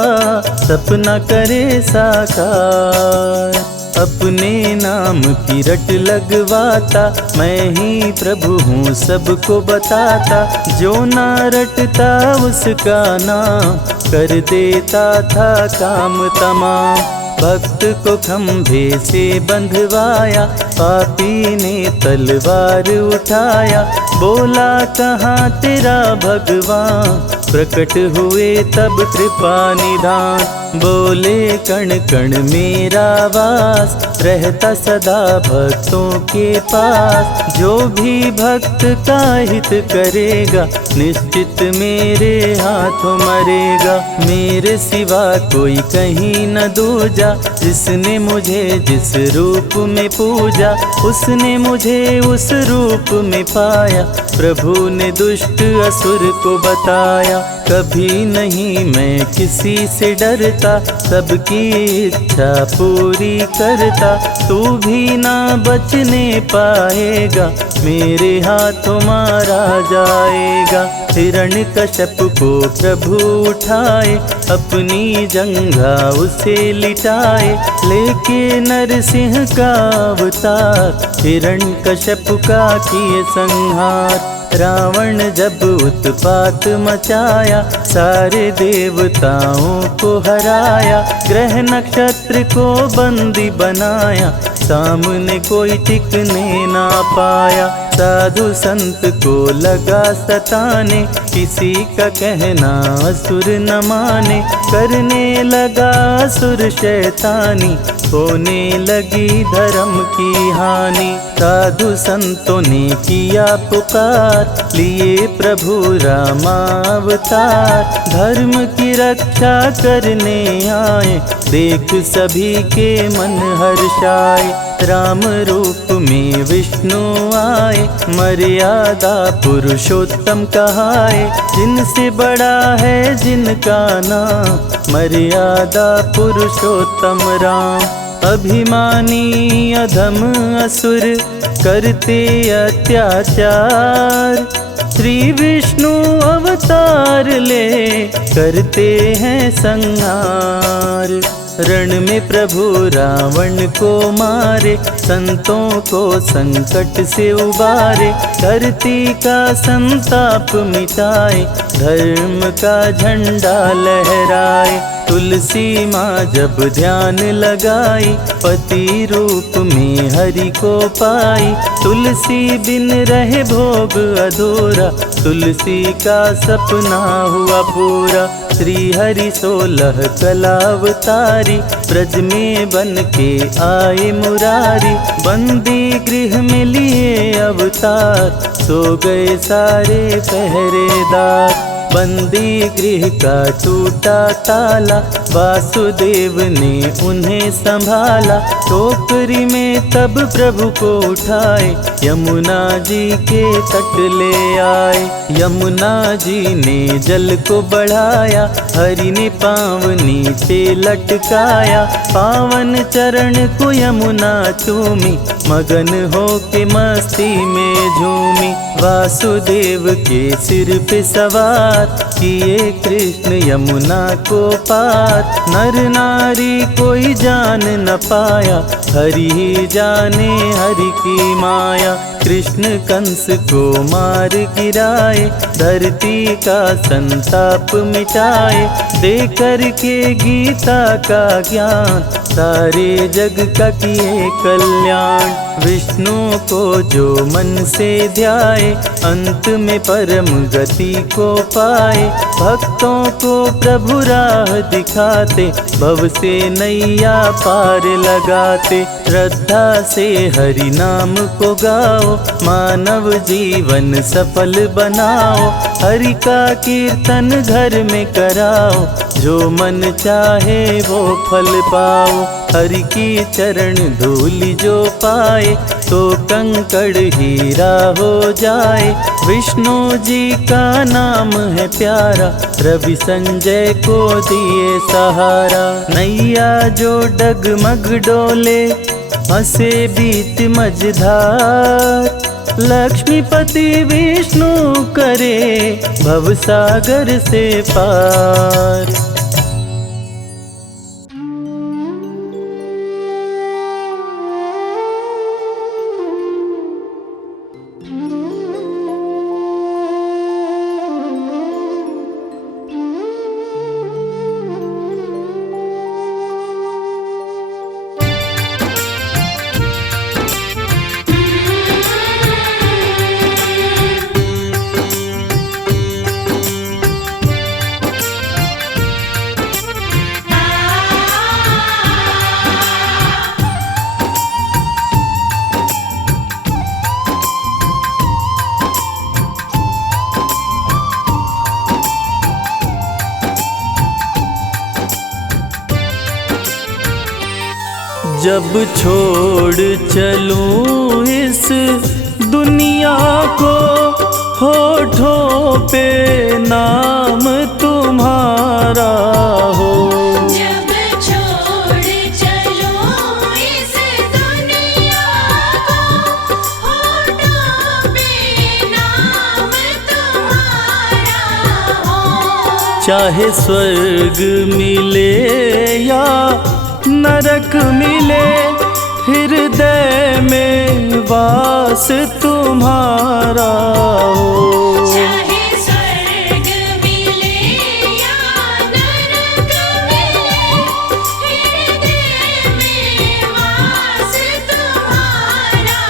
सपना करे साकार। अपने नाम की रट लगवाता, मैं ही प्रभु हूँ सबको बताता। जो ना रटता उसका नाम, कर देता था काम तमाम। भक्त को खंभे से बंधवाया, पापी ने तलवार उठाया। बोला कहाँ तेरा भगवान, प्रकट हुए तब कृपा निधान। बोले कण कण मेरा वास, रहता सदा भक्तों के पास। जो भी भक्त का हित करेगा, निश्चित मेरे हाथों मरेगा। मेरे सिवा कोई कहीं न दूजा, जिसने मुझे जिस रूप में पूजा, उसने मुझे उस रूप में पाया। प्रभु ने दुष्ट असुर को बताया, कभी नहीं मैं किसी से डरता। सबकी इच्छा पूरी करता, तू भी ना बचने पाएगा, मेरे हाथों मारा जाएगा। हिरण्यकश्यप को प्रभु उठाए, अपनी जंघा उसे लिटाए। लेके नरसिंह का अवतार, हिरण्यकश्यप का किए संहार। रावण जब उत्पात मचाया, सारे देवताओं को हराया। ग्रह नक्षत्र को बंदी बनाया, सामने कोई टिकने ना पाया। साधु संत को लगा सताने, किसी का कहना असुर न माने। करने लगा असुर शैतानी, होने लगी धर्म की हानि। साधु संतों ने किया पुकार, लिए प्रभु रामावतार। धर्म की रक्षा करने आए, देख सभी के मन हर्षाए। राम रूप में विष्णु आए, मर्यादा पुरुषोत्तम कहाए। जिनसे बड़ा है जिनका नाम, मर्यादा पुरुषोत्तम राम। अभिमानी अधम असुर करते अत्याचार, श्री विष्णु अवतार ले करते हैं संहार। रण में प्रभु रावण को मारे, संतों को संकट से उबारे, धरती का संताप मिटाए, धर्म का झंडा लहराए। तुलसी माँ जब ध्यान लगाई, पति रूप में हरि को पाई। तुलसी बिन रहे भोग अधूरा, तुलसी का सपना हुआ पूरा। श्री हरि 16 कलावतारी, ब्रज में बन के आए मुरारी। बंदी गृह में लिए अवतार, सो गए सारे पहरेदार। बंदी गृह का टूटा ताला, वासुदेव ने उन्हें संभाला। टोकरी में तब प्रभु को उठाए, यमुना जी के तट ले आए। यमुना जी ने जल को बढ़ाया, हरि ने पाँव नीचे लटकाया। पावन चरण को यमुना चूमी, मगन हो के मस्ती में झूमी। वासुदेव के सिर पे सवार, किए कृष्ण यमुना को पार। नर नारी कोई जान न पाया, हरि ही जाने हरि की माया। कृष्ण कंस को मार गिराए, धरती का संताप मिटाए। दे करके गीता का ज्ञान, सारे जग का किए कल्याण। विष्णु को जो मन से ध्याए, अंत में परम गति को पाए। भक्तों को प्रभु राह दिखाते, भव से नैया पार लगाते। श्रद्धा से हरि नाम को गाओ, मानव जीवन सफल बनाओ। हरि का कीर्तन घर में कराओ, जो मन चाहे वो फल पाओ। हरि की चरण धूलि जो पाए, तो कंकड़ हीरा हो जाए। विष्णु जी का नाम है प्यारा, रवि संजय को दिए सहारा। नैया जो डगमग डोले, हंसे बीच मझधार। लक्ष्मीपति विष्णु करे, भवसागर से पार। जब छोड़ चलूं इस दुनिया को, होठों पे नाम तुम्हारा हो। जब छोड़ चलो इस दुनिया को, होठों पे नाम तुम्हारा हो। चाहे स्वर्ग मिले या नरक मिले, हृदय में वास तुम्हारा हो। चाहे स्वर्ग मिले या नरक मिले, हृदय में वास तुम्हारा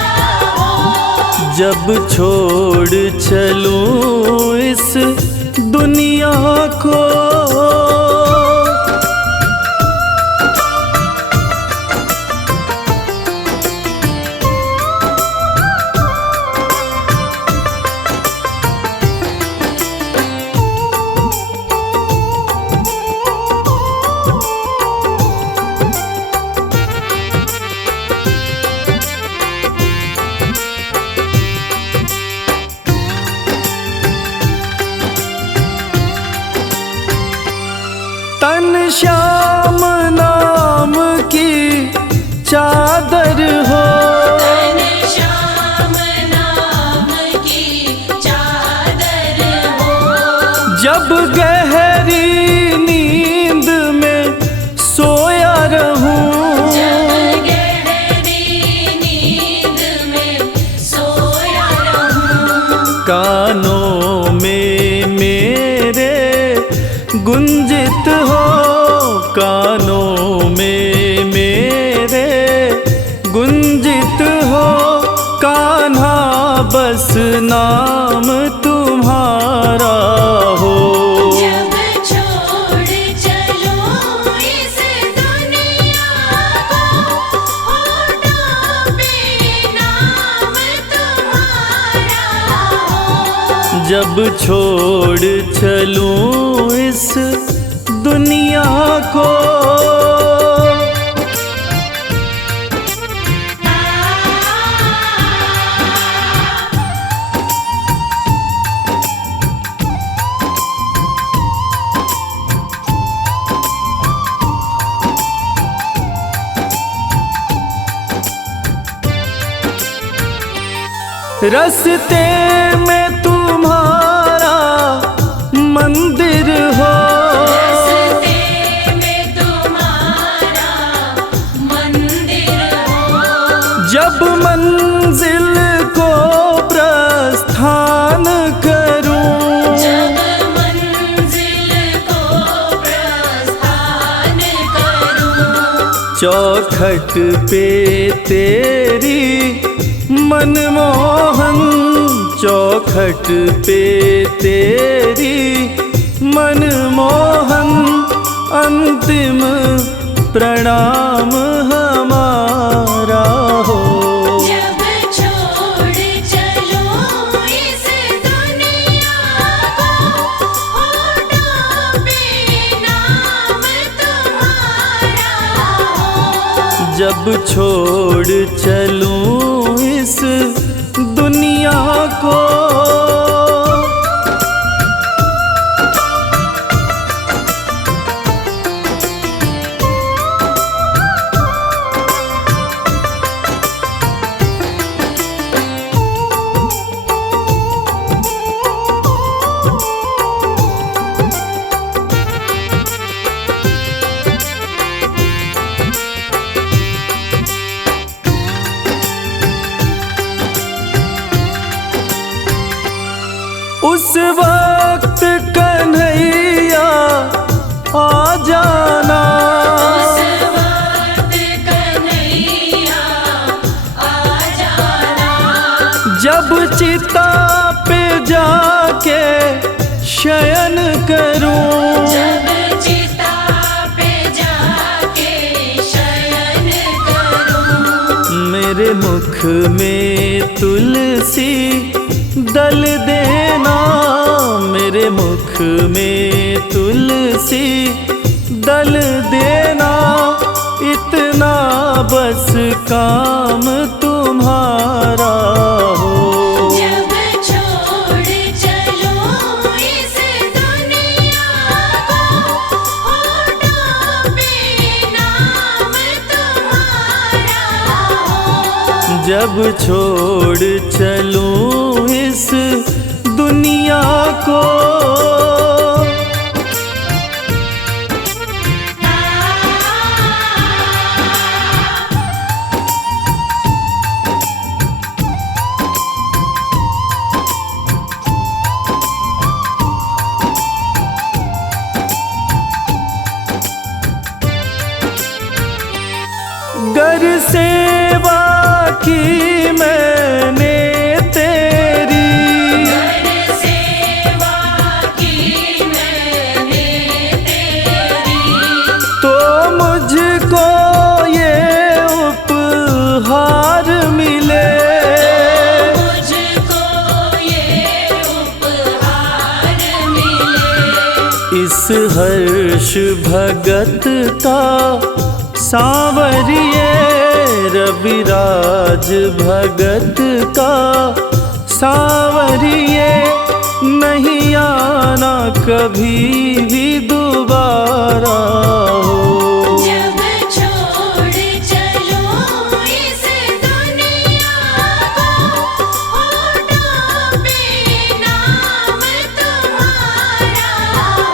हो। जब छोड़ चलूं इस दुनिया को, तन श्याम नाम की चादर हो। तन श्याम नाम की चादर हो। जब गहरी नींद में सोया गुंजित हो कानों में मेरे, गुंजित हो कान्हा बस नाम तुम्हारा हो। जब छोड़ चलो इस दुनिया को, होठों पे नाम तुम्हारा हो। जब छोड़ चलूं इस दुनिया को, रस्ते में तुम्हारा मंदिर हो, रस्ते में तुम्हारा मंदिर हो। जब मंजिल को प्रस्थान करूं, जब मंजिल को प्रस्थान करूं, चौखट पे तेरी मनमोहन, चौखट पे तेरी मनमोहन, अंतिम प्रणाम हमारा हो। जब छोड़ चलो इस दुनिया को, होठों पे नाम तुम्हारा हो। जब छोड़ चलूं इस दुनिया को, उस वक्त कन्हैया आ जाना, उस वक्त कन्हैया आ जाना। जब चिता पे जाके शयन करूं, जब चिता पे जाके शयन करूं, मेरे मुख में तुलसी दल देना, मेरे मुख में तुलसी दल देना, इतना बस काम तुम्हारा हो। जब छोड़ चलो इस दुनिया को, होठों पे नाम तुम्हारा हो। जब छोड़ चलूं इस दुनिया को, गर सेवा की मैंने तेरी, गर सेवा की मैंने तेरी, तो मुझको ये उपहार मिले, मुझको ये उपहार मिले। इस हर्ष भगत का सांवरिए, रविराज भगत का सांवरिए, नहीं आना कभी भी दोबारा हो। जब छोड़ चलो इस दुनिया को, होठों पे नाम तुम्हारा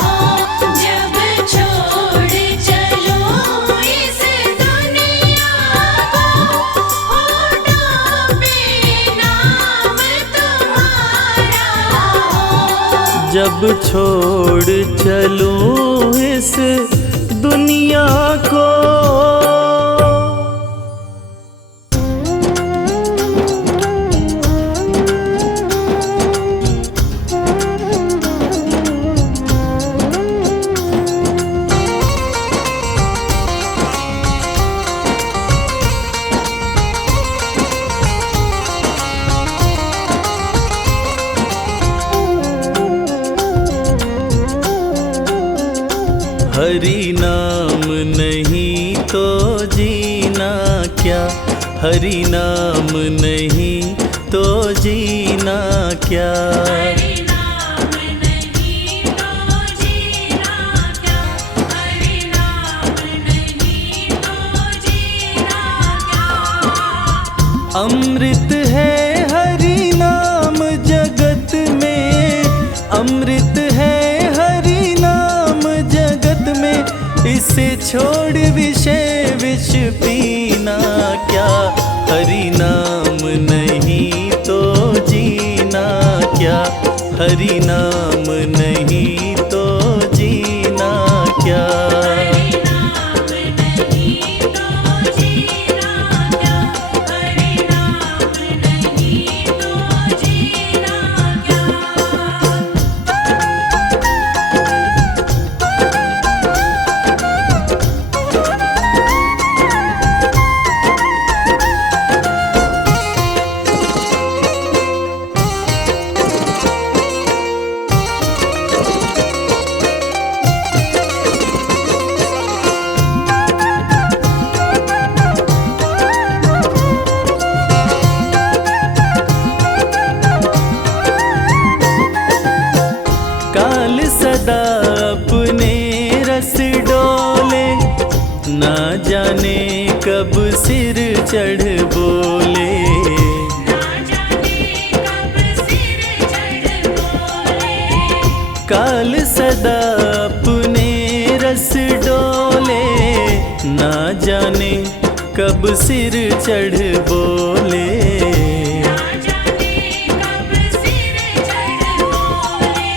हो। जब छोड़ चलो इस दुनिया को, होठों पे नाम तुम्हारा हो। जब सब छोड़ चलूं इस दुनिया को। हरि नाम नहीं तो जीना क्या, हरि नाम नहीं तो जीना क्या। हरि नाम नहीं तो जीना क्या, हरि नाम नहीं तो जीना क्या। अमृत है हरि नाम जगत में, अमृत है हरि नाम जगत में। इसे छोड़ विषय विष पीना क्या, हरि नाम नहीं तो जीना क्या, हरि नाम नहीं तो जीना क्या। हरि नाम नहीं तो जीना क्या, हरि नाम नहीं तो जीना क्या। काल सदा अपने रस डोले, ना जाने कब सिर चढ़ बोले। ना जाने कब सिर चढ़ बोले। काल सदा अपने रस डोले, ना जाने कब सिर चढ़ बोले। ना जाने कब सिर चढ़ बोले।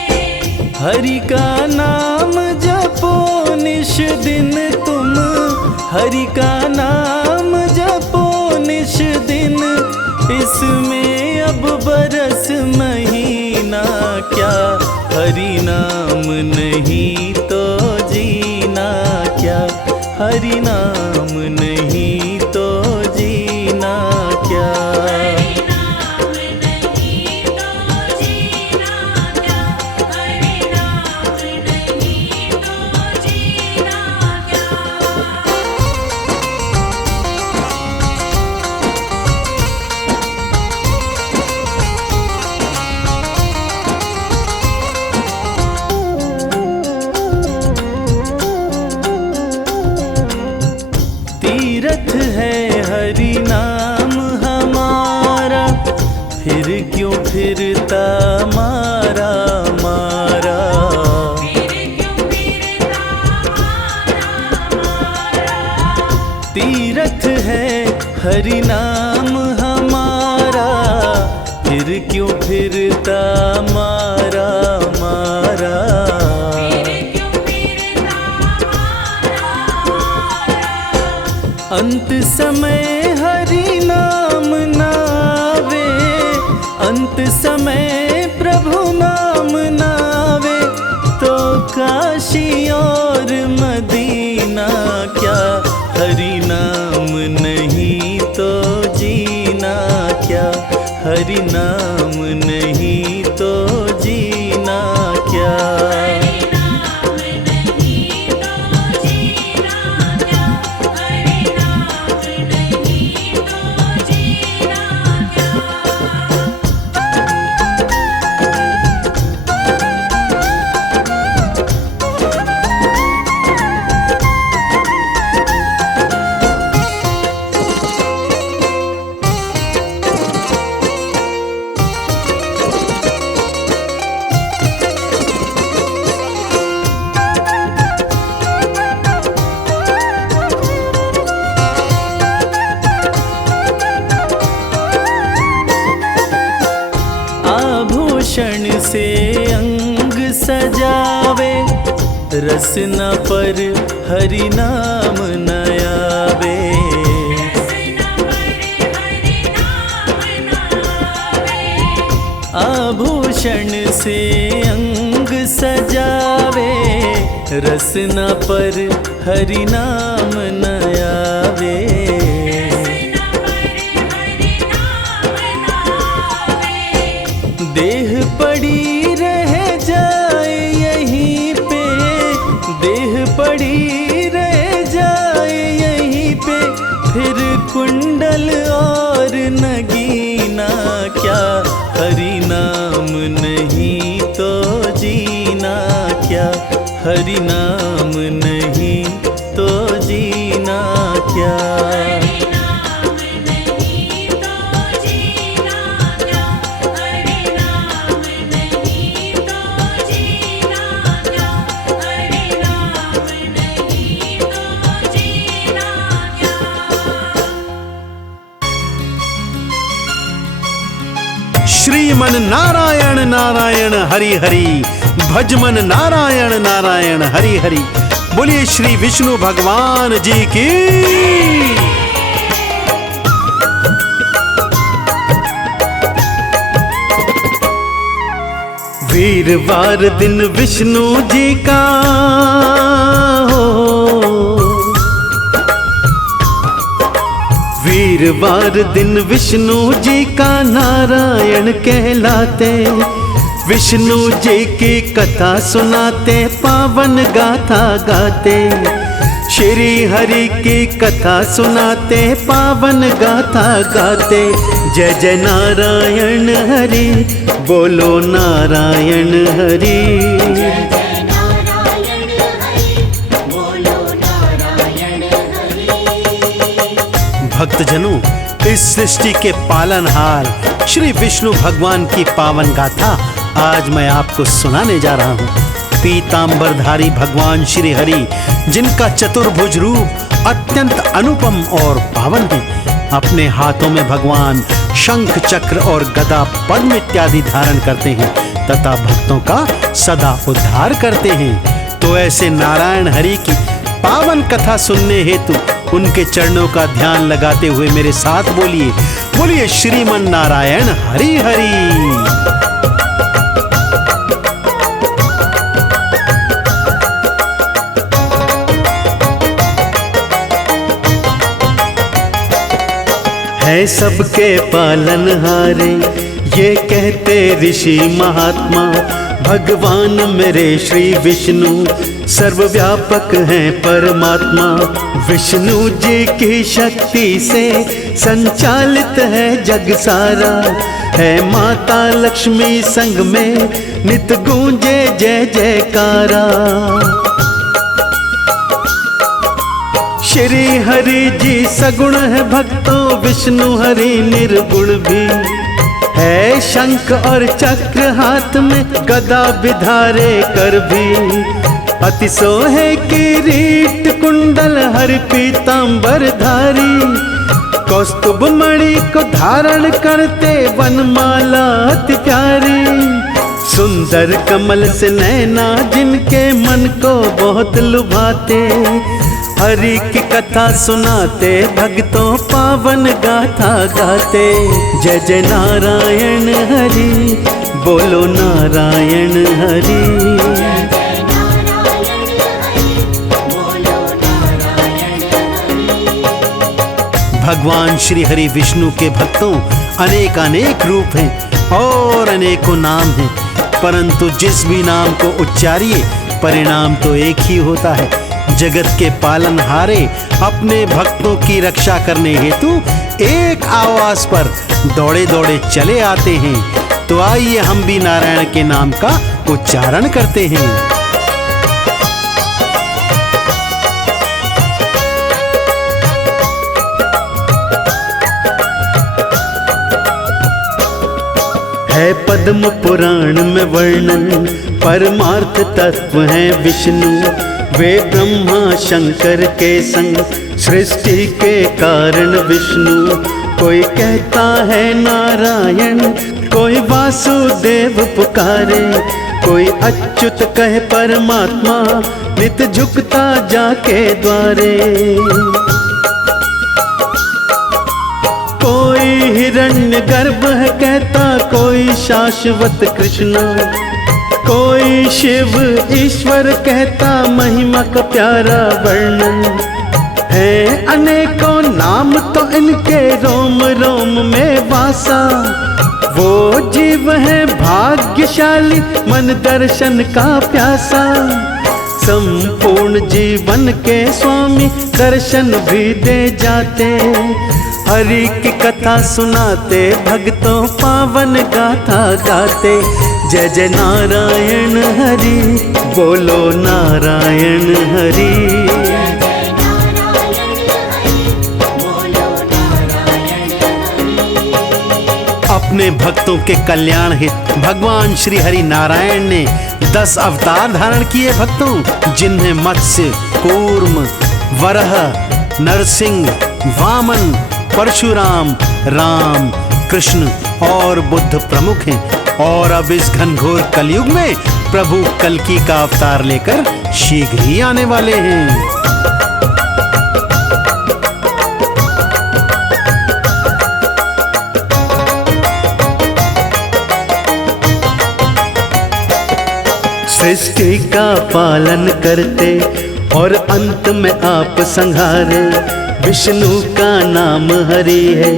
हरि का नाम जपो निश दिन तुम, हरि का नाम जपो निश दिन। इसमें अब बरस महीना क्या, हरि नाम नहीं तो जीना क्या, हरि नाम नहीं तो जीना क्या। हरि नाम नहीं तो जीना क्या, हरि नाम नहीं तो जीना क्या। तीरथ है हरि नाम हमारा, फिर क्यों फिरता मारा मारा। फिर क्यों फिरता मारा मारा। तीरथ है हरि नाम हमारा, फिर क्यों फिरता मारा मारा। फिर क्यों फिरता मारा मारा। अंत समय हरि नाम नावे, अंत समय प्रभु नाम नावे। तो काशी और मदीना क्या, हरि नाम नहीं तो जीना क्या, हरि नाम नहीं तो जीना क्या। हरि नाम नहीं तो जीना क्या, हरि नाम नहीं तो जीना क्या। रसना पर हरि नाम न आवे। आभूषण से अंग सजावे, रसना पर हरि नाम न आवे। देह पड़ी रह जाए यहीं पे, देह पड़ी रह जाए यहीं पे, फिर कुंडल और नगीना क्या, हरि नाम नहीं तो जीना क्या, हरि नाम नहीं तो जीना क्या। श्रीमन नारायण नारायण हरि हरि, भजमन नारायण नारायण हरि हरि। बोलिए श्री विष्णु भगवान जी की। वीरवार दिन विष्णु जी का वीरवार दिन विष्णु जी का नारायण कहलाते, विष्णु जी की कथा सुनाते, पावन गाथा गाते। श्री हरि की कथा सुनाते, पावन गाथा गाते। जय जय नारायण हरि, बोलो नारायण हरि। भक्तजनों, इस सृष्टि के पालनहार श्री विष्णु भगवान की पावन गाथा आज मैं आपको सुनाने जा रहा हूँ। पीतांबरधारी भगवान श्री हरि, जिनका चतुर्भुज रूप अत्यंत अनुपम और पावन है। अपने हाथों में भगवान शंख चक्र और गदा पद्म इत्यादि धारण करते हैं तथा भक्तों का सदा उद्धार करते हैं। तो ऐसे नारायण हरि की पावन कथा सुनने हेतु उनके चरणों का ध्यान लगाते हुए मेरे साथ बोलिए, बोलिए श्रीमन नारायण हरि हरि। है सबके पालनहारे, ये कहते ऋषि महात्मा। भगवान मेरे श्री विष्णु सर्वव्यापक हैं परमात्मा। विष्णु जी की शक्ति से संचालित है जग सारा। है माता लक्ष्मी संग में नित गूंजे जय जयकारा। श्री हरि जी सगुण है भक्तों, विष्णु हरि निर्गुण भी है। शंख और चक्र हाथ में, गदा विधारे कर भी। अति सोहे किरीट कुंडल हरि पीतांबर धारी। कौस्तुभ मणि को धारण करते वनमाला अति प्यारी। सुंदर कमल से नैना जिनके मन को बहुत लुभाते। हरि की कथा सुनाते, भक्तों पावन गाथा गाते। जय जय नारायण हरि, बोलो नारायण हरि। भगवान श्री हरि विष्णु के भक्तों अनेक अनेक रूप हैं और अनेकों नाम हैं, परंतु जिस भी नाम को उच्चारिए परिणाम तो एक ही होता है। जगत के पालनहारे अपने भक्तों की रक्षा करने हेतु एक आवाज पर दौड़े दौड़े चले आते हैं। तो आइए हम भी नारायण के नाम का उच्चारण करते हैं। है पद्म पुराण में वर्णन, परमार्थ तत्व है विष्णु। वे ब्रह्मा शंकर के संग सृष्टि के कारण विष्णु। कोई कहता है नारायण, कोई वासुदेव पुकारे। कोई अच्युत कहे परमात्मा, नित झुकता जाके द्वारे। कोई हिरण्य गर्भ है कहता, कोई शाश्वत कृष्ण, कोई शिव ईश्वर कहता, महिमा का प्यारा वर्णन है। अनेकों नाम तो इनके रोम रोम में वासा, वो जीव है भाग्यशाली मन दर्शन का प्यासा। संपूर्ण जीवन के स्वामी दर्शन भी दे जाते, हरि की कथा सुनाते, भक्तों पावन गाथा गाते। जय जय नारायण हरि, बोलो नारायण हरि। अपने भक्तों के कल्याण हित भगवान श्री हरि नारायण ने 10 अवतार धारण किए भक्तों, जिन्हें मत्स्य, कूर्म, वरह, नरसिंह, वामन, परशुराम, राम, कृष्ण और बुद्ध प्रमुख हैं। और अब इस घनघोर कलयुग में प्रभु कल्कि का अवतार लेकर शीघ्र ही आने वाले हैं। सृष्टि का पालन करते और अंत में आप संहारे, विष्णु का नाम हरि है,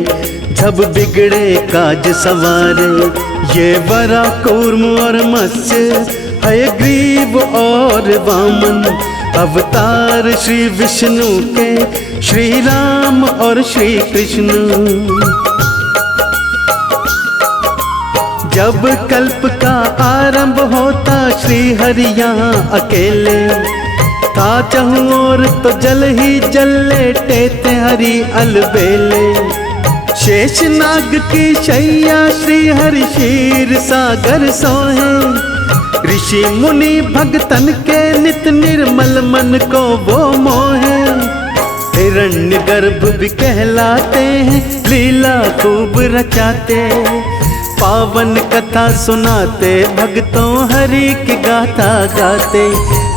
जब बिगड़े काज सवारे। ये वरा, कूर्म और मत्स्य, हयग्रीव और वामन, अवतार श्री विष्णु के, श्री राम और श्री कृष्ण। जब कल्प का आरंभ होता, श्री हरि यहाँ अकेले था, चहु और तो जल ही जल लेटे थे हरि अलबेले। शेष नाग की शैया श्री हरि क्षीर सागर सोहे, ऋषि मुनि भगतन के नित निर्मल मन को वो मोहे। हिरण्य गर्भ भी कहलाते हैं, लीला खूब रचाते, पावन कथा सुनाते, भक्तों हरि की गाथा गाते।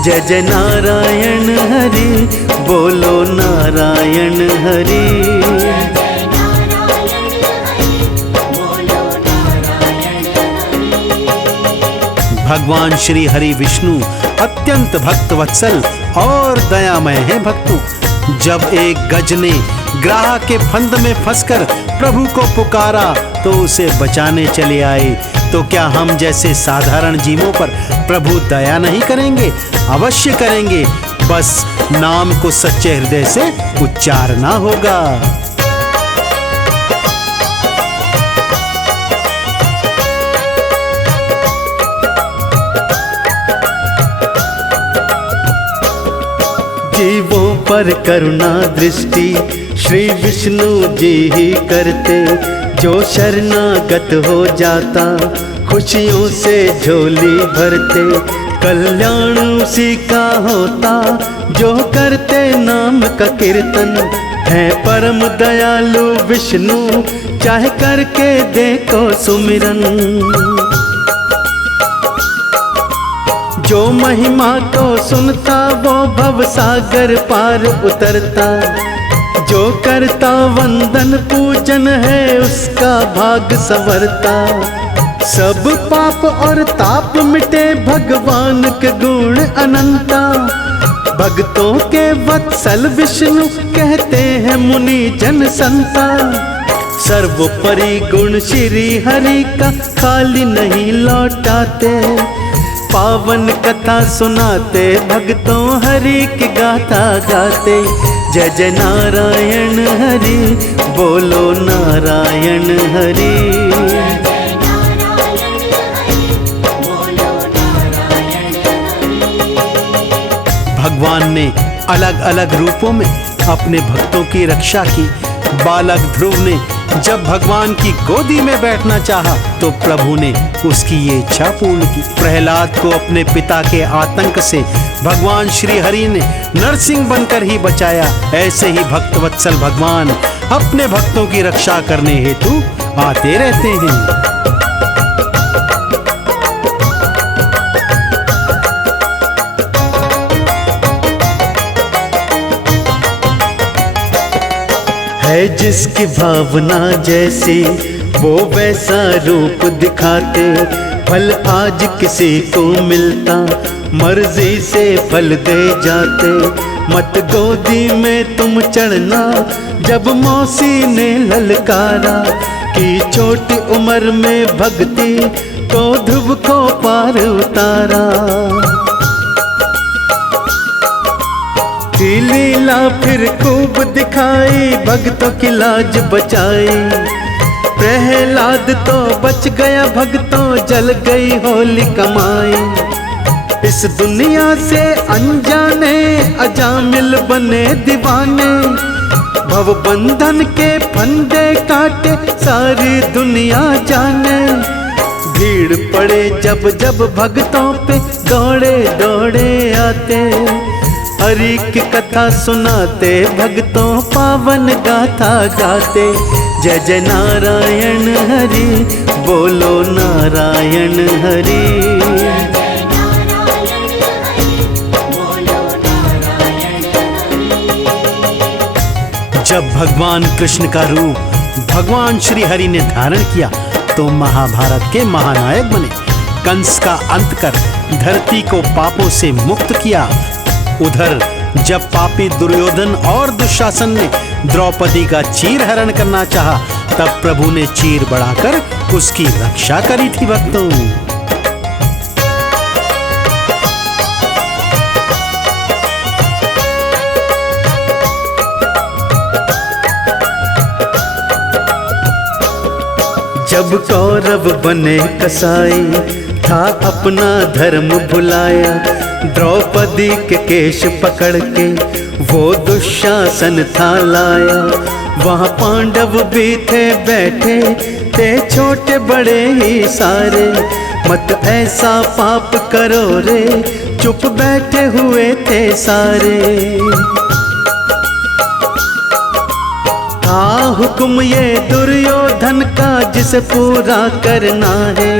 जय जय नारायण हरि, बोलो नारायण हरि। भगवान श्री हरि विष्णु अत्यंत भक्त वत्सल और दयामय हैं भक्तों। जब एक गज ने ग्राह के फंद में फंसकर प्रभु को पुकारा तो उसे बचाने चले आए, तो क्या हम जैसे साधारण जीवों पर प्रभु दया नहीं करेंगे? अवश्य करेंगे, बस नाम को सच्चे हृदय से उच्चारना होगा। जीवों पर करुणा दृष्टि श्री विष्णु जी ही करते, जो शरणागत हो जाता खुशियों से झोली भरते। कल्याण उसी का होता जो करते नाम का कीर्तन, है परम दयालु विष्णु चाहे करके देखो सुमिरन। जो महिमा को सुनता वो भव सागर पार उतरता, जो करता वंदन पूजन है उसका भाग संवरता। सब पाप और ताप मिटे भगवान के गुण अनंता, भक्तों के वत्सल विष्णु कहते हैं मुनि जन संता। सर्वोपरि गुण श्री हरि का खाली नहीं लौटाते, पावन कथा सुनाते भक्तों हरि की गाथा गाते। जय जय नारायण हरि, बोलो नारायण हरि। भगवान ने अलग अलग रूपों में अपने भक्तों की रक्षा की। बालक ध्रुव ने जब भगवान की गोदी में बैठना चाहा तो प्रभु ने उसकी ये इच्छा पूर्ण की। प्रहलाद को अपने पिता के आतंक से भगवान श्री हरि ने नरसिंह बनकर ही बचाया। ऐसे ही भक्त वत्सल भगवान अपने भक्तों की रक्षा करने हेतु आते रहते हैं। है जिसकी भावना जैसी वो वैसा रूप दिखाते। फल आज किसी को मिलता मर्जी से फल दे जाते। मत गोदी में तुम चढ़ना जब मौसी ने ललकारा कि छोटी उम्र में भक्ति को ध्रुव को पार उतारा। की लीला फिर खूब दिखाई भक्तों की लाज बचाई। प्रहलाद तो बच गया भक्तों जल गई होली कमाई। इस दुनिया से अनजाने अजामिल बने दीवाने। भव बंधन के फंदे काटे सारी दुनिया जाने। भीड़ पड़े जब जब भक्तों पे दौड़े दौड़े आते। हरि की कथा सुनाते भक्तों पावन गाथा गाते। जय जय नारायण हरि बोलो नारायण हरि। जब भगवान कृष्ण का रूप भगवान श्री हरि ने धारण किया तो महाभारत के महानायक बने। कंस का अंत कर धरती को पापों से मुक्त किया। उधर जब पापी दुर्योधन और दुशासन ने द्रौपदी का चीर हरण करना चाहा तब प्रभु ने चीर बढ़ाकर उसकी रक्षा करी थी भक्तों। जब कौरव बने कसाई था अपना धर्म भुलाया। द्रौपदी के केश पकड़ के वो दुशासन था लाया। वहाँ पांडव भी थे बैठे थे छोटे बड़े ही सारे। मत ऐसा पाप करो रे चुप बैठे हुए थे सारे। हुक्म ये दुर्योधन का जिसे पूरा करना है।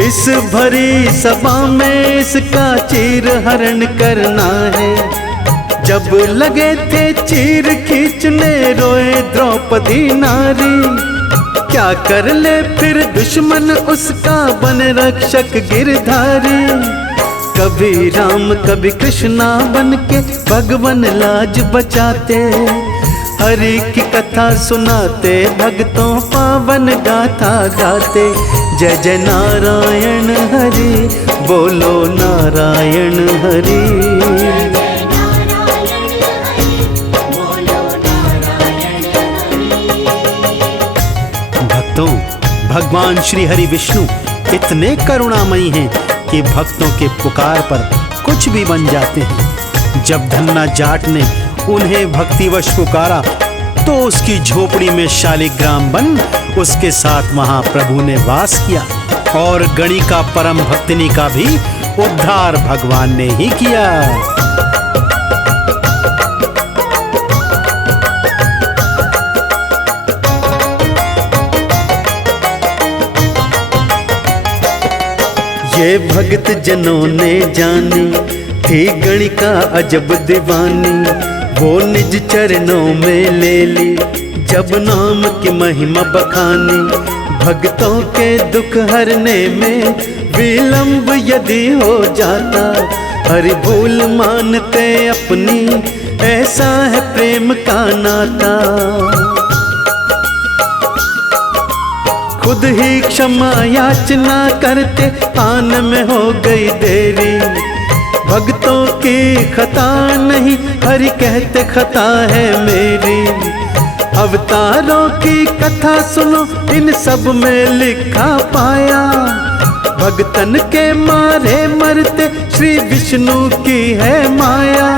इस भरी सभा में इसका चीर हरण करना है। जब लगे थे चीर खींचने रोए द्रौपदी नारी। क्या कर ले फिर दुश्मन उसका बन रक्षक गिरधारी। कभी राम कभी कृष्णा बन के भगवान लाज बचाते। हरि की कथा सुनाते भक्तों पावन गाथा गाते। जय जय नारायण हरि बोलो नारायण हरि। भक्तों भगवान श्री हरि विष्णु इतने करुणामयी हैं कि भक्तों के पुकार पर कुछ भी बन जाते हैं। जब धन्ना जाट ने उन्हें भक्तिवश पुकारा तो उसकी झोपड़ी में शालिग्राम बन उसके साथ महाप्रभु ने वास किया। और गणिका परम भक्तिनी का भी उद्धार भगवान ने ही किया। ये भक्त जनों ने जानी थी गणिका अजब दीवानी। वो निज चरणों में ले ली जब नाम की महिमा बखानी। भक्तों के दुख हरने में विलंब यदि हो जाता। हरि भूल मानते अपनी ऐसा है प्रेम का नाता। खुद ही क्षमा याचना करते आन में हो गई देरी। भक्तों की खता नहीं हरि कहते खता है मेरी। अवतारों की कथा सुनो इन सब में लिखा पाया। भक्तन के मारे मरते श्री विष्णु की है माया।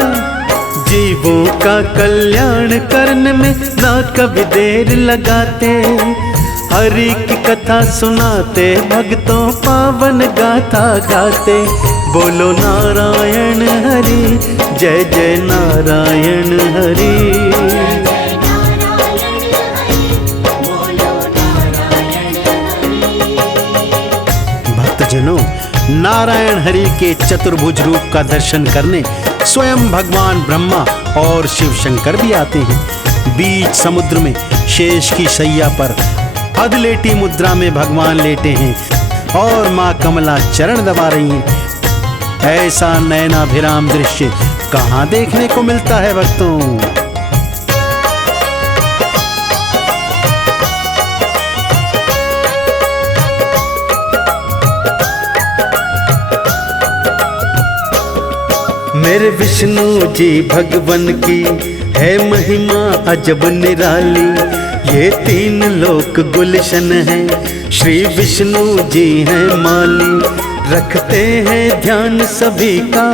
जीवों का कल्याण करने में ना कभी देर लगाते। हरि की कथा सुनाते भक्तों पावन गाथा गाते। बोलो नारायण हरि जय जय नारायण हरि। भक्तजनों नारायण हरि के चतुर्भुज रूप का दर्शन करने स्वयं भगवान ब्रह्मा और शिव शंकर भी आते हैं। बीच समुद्र में शेष की शैया पर अधलेटी मुद्रा में भगवान लेटे हैं और माँ कमला चरण दबा रही हैं। ऐसा नयनाभिराम दृश्य कहाँ देखने को मिलता है भक्तों। मेरे विष्णु जी भगवन की है महिमा अजब निराली। ये तीन लोक गुलशन है, श्री विष्णु जी हैं माली। रखते हैं ध्यान सभी का,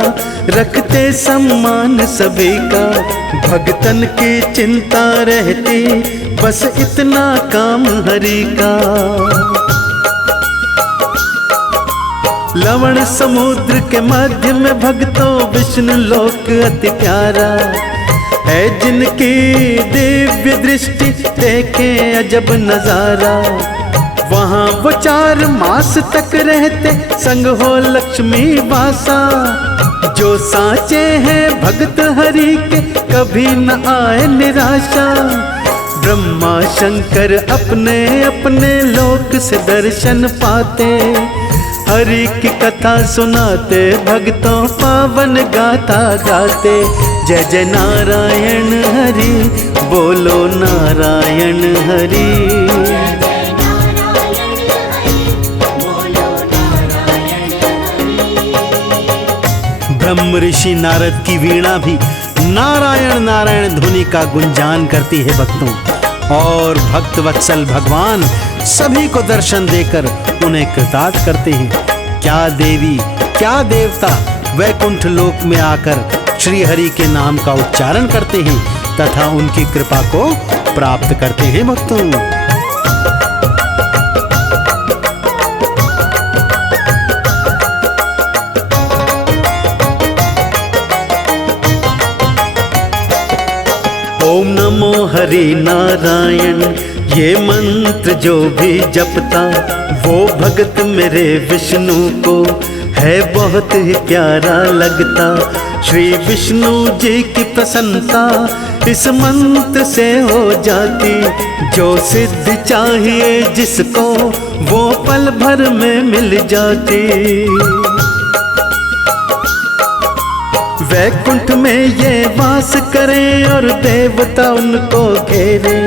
रखते सम्मान सभी का। भगतन की चिंता रहती, बस इतना काम हरि का। लवण समुद्र के मध्य में भक्तों विष्णु लोक अति प्यारा है। जिनकी दिव्य दृष्टि देखे अजब नजारा। वहाँ वो 4 मास तक रहते, संग हो लक्ष्मी वासा। जो साचे हैं भक्त हरि के, कभी न आए निराशा। ब्रह्मा शंकर अपने अपने लोक से दर्शन पाते। हरि की कथा सुनाते, भक्तों पावन गाथा गाते। जय जय नारायण हरि, बोलो नारायण हरि। ब्रह्म ऋषि नारद की वीणा भी नारायण नारायण ध्वनि का गुंजान करती है भक्तों। और भक्त वत्सल भगवान सभी को दर्शन देकर उन्हें कृतार्थ करते हैं। क्या देवी क्या देवता वैकुंठ लोक में आकर श्री हरि के नाम का उच्चारण करते हैं तथा उनकी कृपा को प्राप्त करते हैं भक्तों। ओम नमो हरि नारायण, ये मंत्र जो भी जपता, वो भगत मेरे विष्णु को है बहुत ही प्यारा लगता। श्री विष्णु जी की प्रसन्नता इस मंत्र से हो जाती। जो सिद्धि चाहिए जिसको, वो पल भर में मिल जाती। वैकुंठ में ये वास करें और देवता उनको घेरे।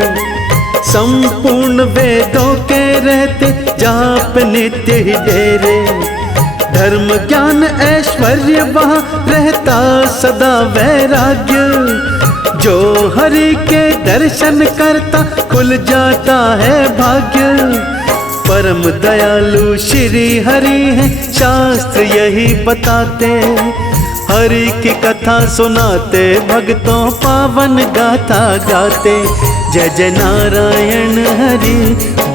संपूर्ण वेदों के रहते, जहाँ पे नित्य ही डेरे। धर्म ज्ञान ऐश्वर्य वहाँ रहता सदा वैराग्य। जो हरि के दर्शन करता, खुल जाता है भाग्य। परम दयालु श्री हरि हैं, शास्त्र यही बताते। हरि की कथा सुनाते, भक्तों पावन गाथा गाते। जय जय नारायण हरि,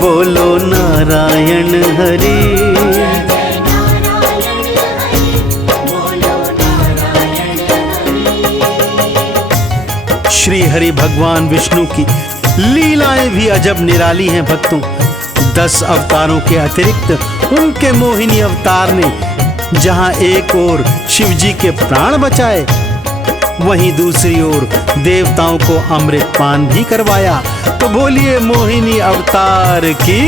बोलो नारायण हरि। श्री हरि भगवान विष्णु की लीलाएं भी अजब निराली हैं भक्तों। 10 अवतारों के अतिरिक्त उनके मोहिनी अवतार ने जहां एक ओर शिव जी के प्राण बचाए, वहीं दूसरी ओर देवताओं को अमृत पान भी करवाया। तो बोलिए मोहिनी अवतार की।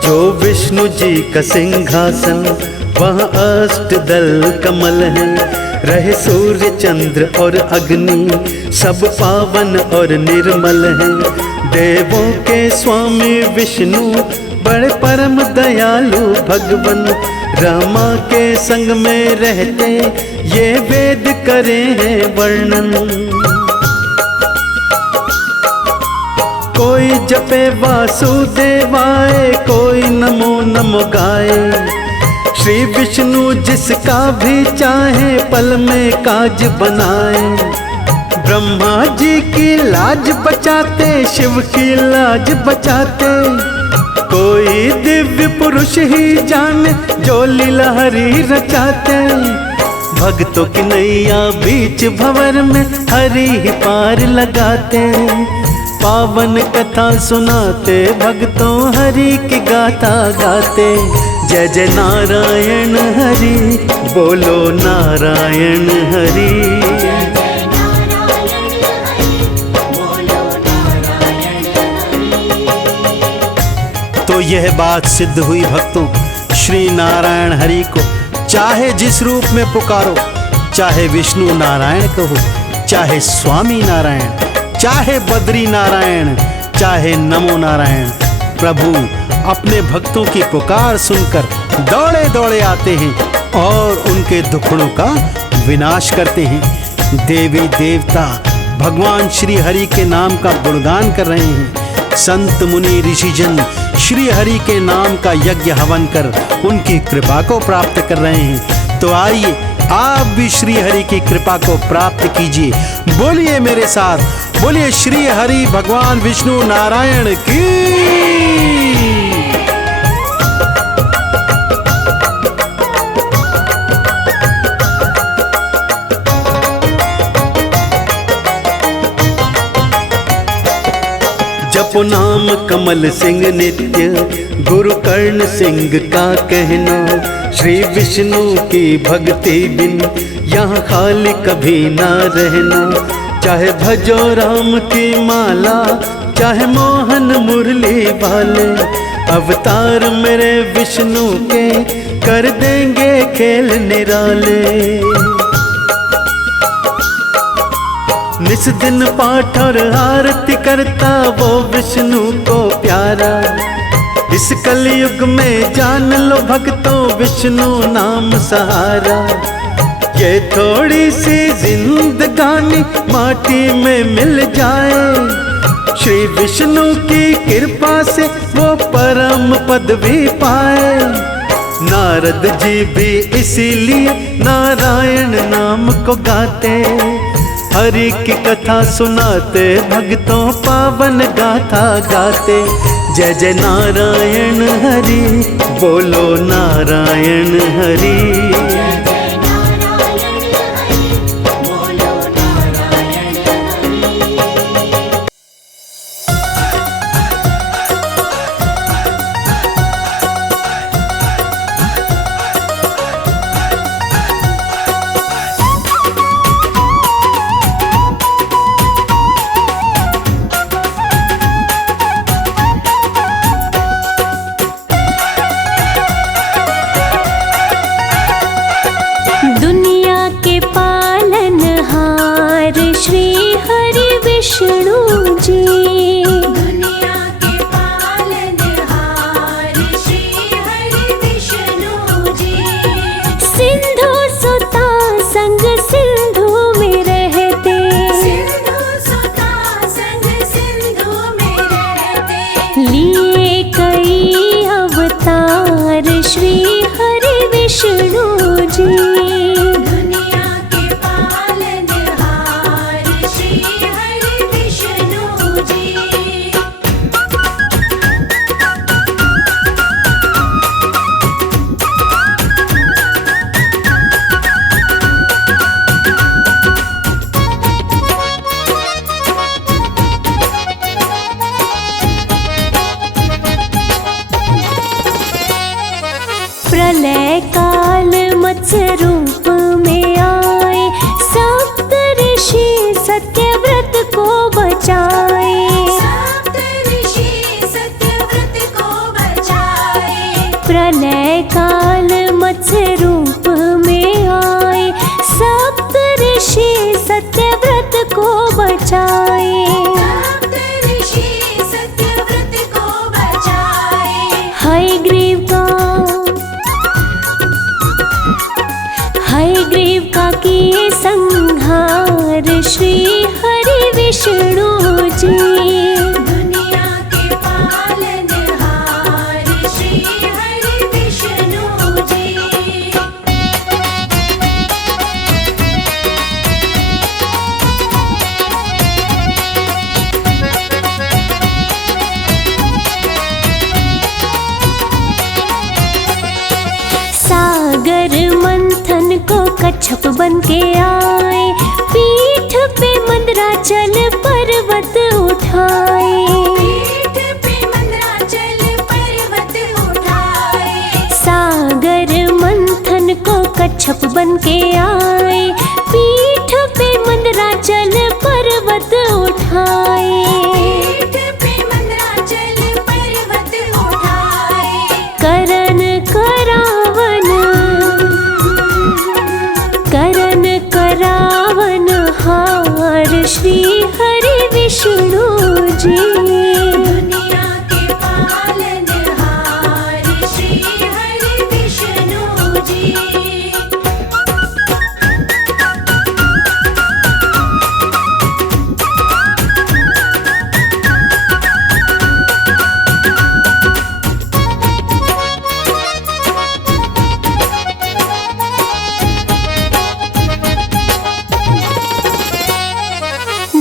जो विष्णु जी का सिंहासन, वहाँ अष्टदल कमल है। रहे सूर्य चंद्र और अग्नि, सब पावन और निर्मल हैं। देवों के स्वामी विष्णु, बड़े परम दयालु भगवन। रमा के संग में रहते, ये वेद करे हैं वर्णन। कोई जपे वासुदेवाय, कोई नमो नमो गाए। श्री विष्णु जिसका भी चाहे, पल में काज बनाए। ब्रह्मा जी की लाज बचाते, शिव की लाज बचाते। कोई दिव्य पुरुष ही जाने, जो लीला हरि रचाते। भक्तों की नैया बीच भंवर में हरि ही पार लगाते, पावन कथा सुनाते भक्तों हरि की गाथा गाते। जय जय नारायण हरि, बोलो नारायण हरि। तो यह बात सिद्ध हुई भक्तों, श्री नारायण हरि को चाहे जिस रूप में पुकारो, चाहे विष्णु नारायण कहो, चाहे स्वामी नारायण, चाहे बद्री नारायण, चाहे नमो नारायण, प्रभु अपने भक्तों की पुकार सुनकर दौड़े दौड़े आते हैं और उनके दुखड़ों का विनाश करते हैं। देवी देवता भगवान श्री हरि के नाम का गुणगान कर रहे हैं। संत मुनि ऋषिजन श्री हरि के नाम का यज्ञ हवन कर उनकी कृपा को प्राप्त कर रहे हैं। तो आइए आप भी श्री हरि की कृपा को प्राप्त कीजिए। बोलिए मेरे साथ, बोलिए श्री हरि भगवान विष्णु नारायण की। जपो नाम कमल सिंह नित्य, गुरु कर्ण सिंह का कहना। श्री विष्णु की भक्ति बिन यहाँ खाली कभी ना रहना। चाहे भजो राम की माला, चाहे मोहन मुरली वाले, अवतार मेरे विष्णु के कर देंगे खेल निराले। निस दिन पाठ और आरती करता वो विष्णु को प्यारा। इस कलयुग में जान लो भक्तों विष्णु नाम सहारा। ये थोड़ी सी जिंदगानी माटी में मिल जाए, श्री विष्णु की कृपा से वो परम पदवी पाए। नारद जी भी इसीलिए नारायण नाम को गाते, हरि की कथा सुनाते भक्तों पावन गाथा गाते। जय जय नारायण हरि, बोलो नारायण हरि। प्रलय काल मत्स्य रूप में आए, सप्त ऋषि सत्यव्रत को बचाए। प्रलय काल मत्स्य रूप में आए, सप्त ऋषि सत्यव्रत को बचाए। हयग्रीव का किए संहार श्री हरि विष्णु जी। दुनिया के पालनहार श्री हरि विष्णु जी। सागर मंथन को कच्छप के आए, पीठ पे मंदराचल पर्वत उठाए। पीठ पे मंदराचल पर्वत उठाए। सागर मंथन को कच्छप बन के आए, पीठ पे मंदराचल पर्वत उठाए। पीठ पे मंदराचल पर्वत उठाए। करन करावन, करन करावन हार श्री हरि विष्णु जी। दुनिया के पालनहार श्री हरि विष्णु जी।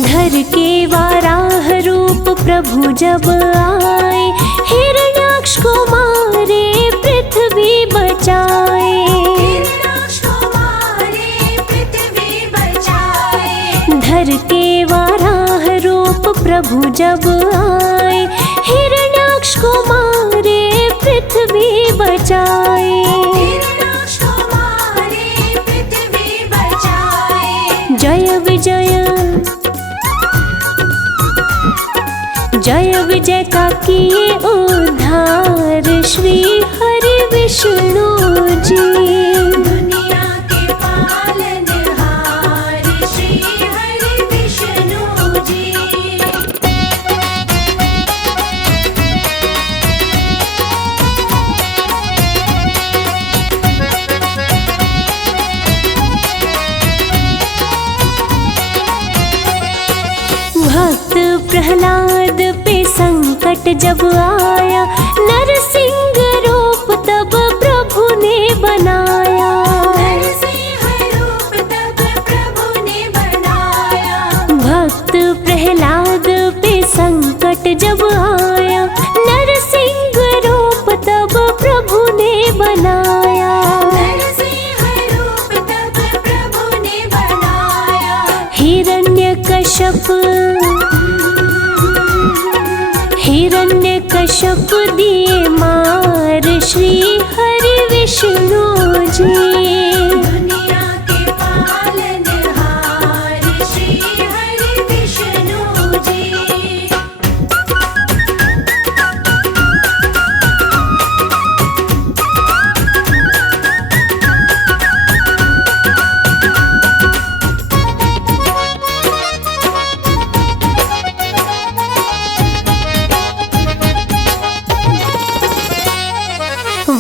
धर के वाराह रूप प्रभु जब आए, हिरण्याक्ष को मारे पृथ्वी बचाए। हिरण्याक्ष को मारे पृथ्वी बचाए। धर के वाराह रूप प्रभु जब आए, हिरण्याक्ष को मारे पृथ्वी बचाए। हिरण्याक्ष को मारे पृथ्वी बचाए। जय विजय, जय विजय का किए उद्धार श्री हरि विष्णु जी। दुनिया के पालनहार श्री हरि विष्णु जी। भक्त प्रहलाद पे संकट जब आया, नरसिंह रूप तब प्रभु ने बनाया। नरसिंह रूप तब प्रभु ने बनाया। भक्त प्रहलाद पे संकट जब आया, नरसिंह रूप तब प्रभु ने बनाया। नरसिंह रूप तब प्रभु ने बनाया। हिरण्यकश्यप, हिरण्यकश्यप दिए मार श्री हरि विष्णु जी। दुनिया के पालनहार श्री हरि विष्णु जी।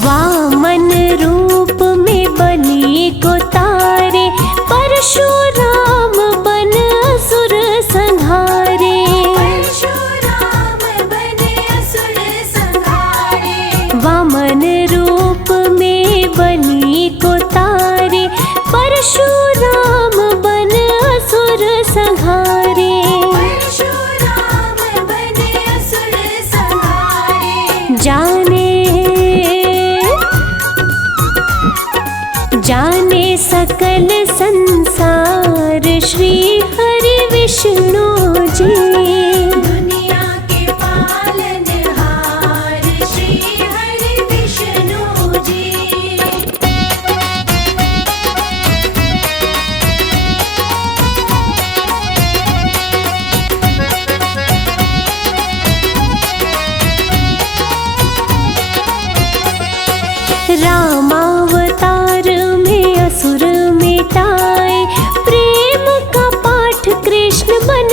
वामन रूप में बलि को तारे, परशुराम बन असुर संहारे। परशुराम बने असुर संहारे। वामन रूप में बलि को तारे, परशुराम बन असुर संहारे। परशुराम बने असुर संहारे। जाने, जाने सकल संसार श्री हरि विष्णु जी। दुनिया के पालनहार श्री हरि विष्णु जी। रामावतार में असुर मिटाए, प्रेम का पाठ कृष्ण बन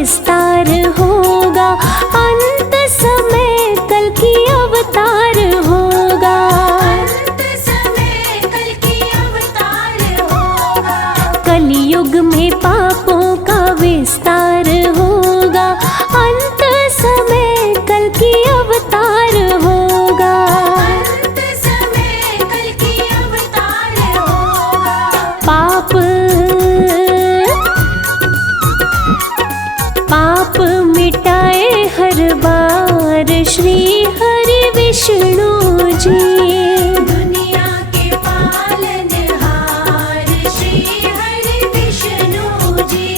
विस्तार होगा, अंत समय कल की अवतार होगा। अंत समय कल की अवतार होगा। कलियुग में पापों का विस्तार होगा, अंत समय कल की अवतार होगा। अंत समय कल की अवतार होगा। पाप पाप मिटाए हर बार श्री हरि विष्णु जी। दुनिया के पालनहार श्री हरि विष्णु जी।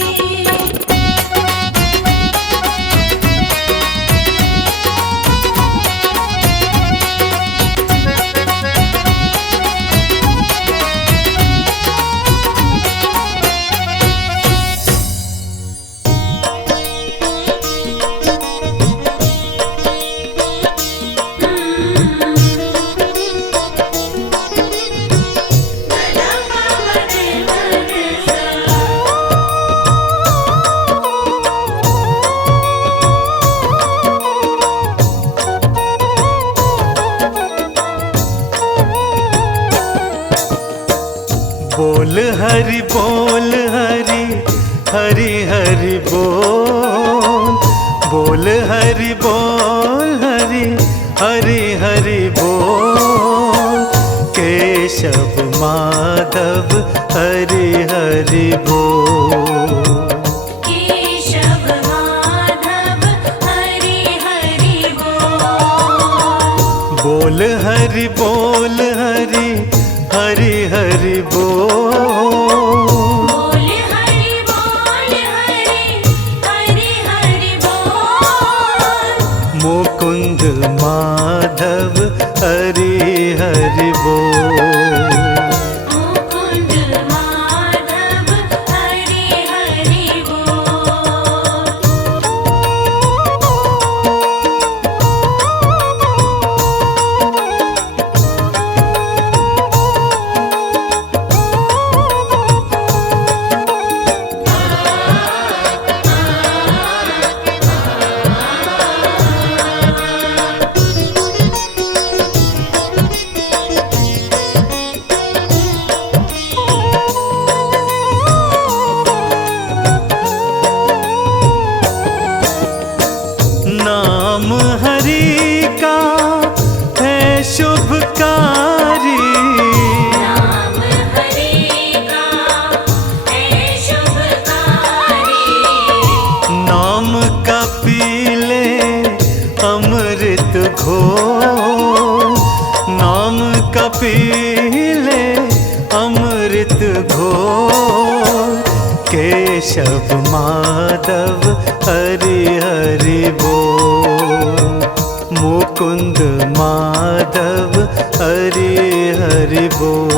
बोल हरि बोल हरि हरि हरि बोल। बोल हरि बोल हरि हरि हरि बोल। केशव माधव हरि हरि बोल। केशव माधव हरि हरि बोल। बोल हरि बोल हरि हरि हरि बोल। बोल हरि बोल हरि हरि हरि बोल। मुकुंद माधव हरि हरि बोल। मुकुंद माधव हरि हरि बोल। नाम हरि का है शुभकारी। नाम हरि का है शुभकारी। नाम का पी ले अमृत घोल। नाम का पी ले अमृत घोल। केशव माधव हरि हरि बोल। मुकुंद माधव हरि हरि बोल।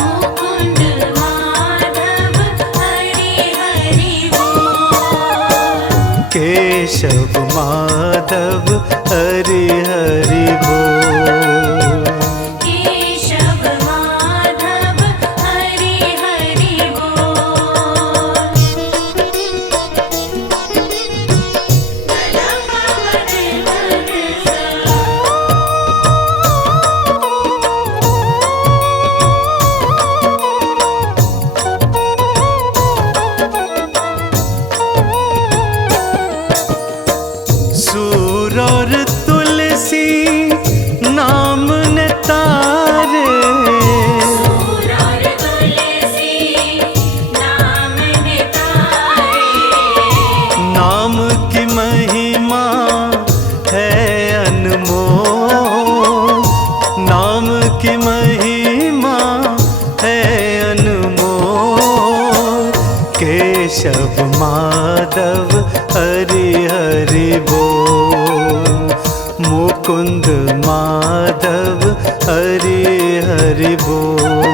मुकुंद माधव हरि हरि बोल। केशव माधव हरि हरि बोल। केशव माधव हरि हरि बोल। सूर और तुलसी नाम ने तारे। सूर और तुलसी नाम नितारे। नाम की महिमा है अनमोल। नाम की महिमा है अनमोल। केशव माधव हरि हरि बोल। मुकुंद माधव हरि हरि बोल।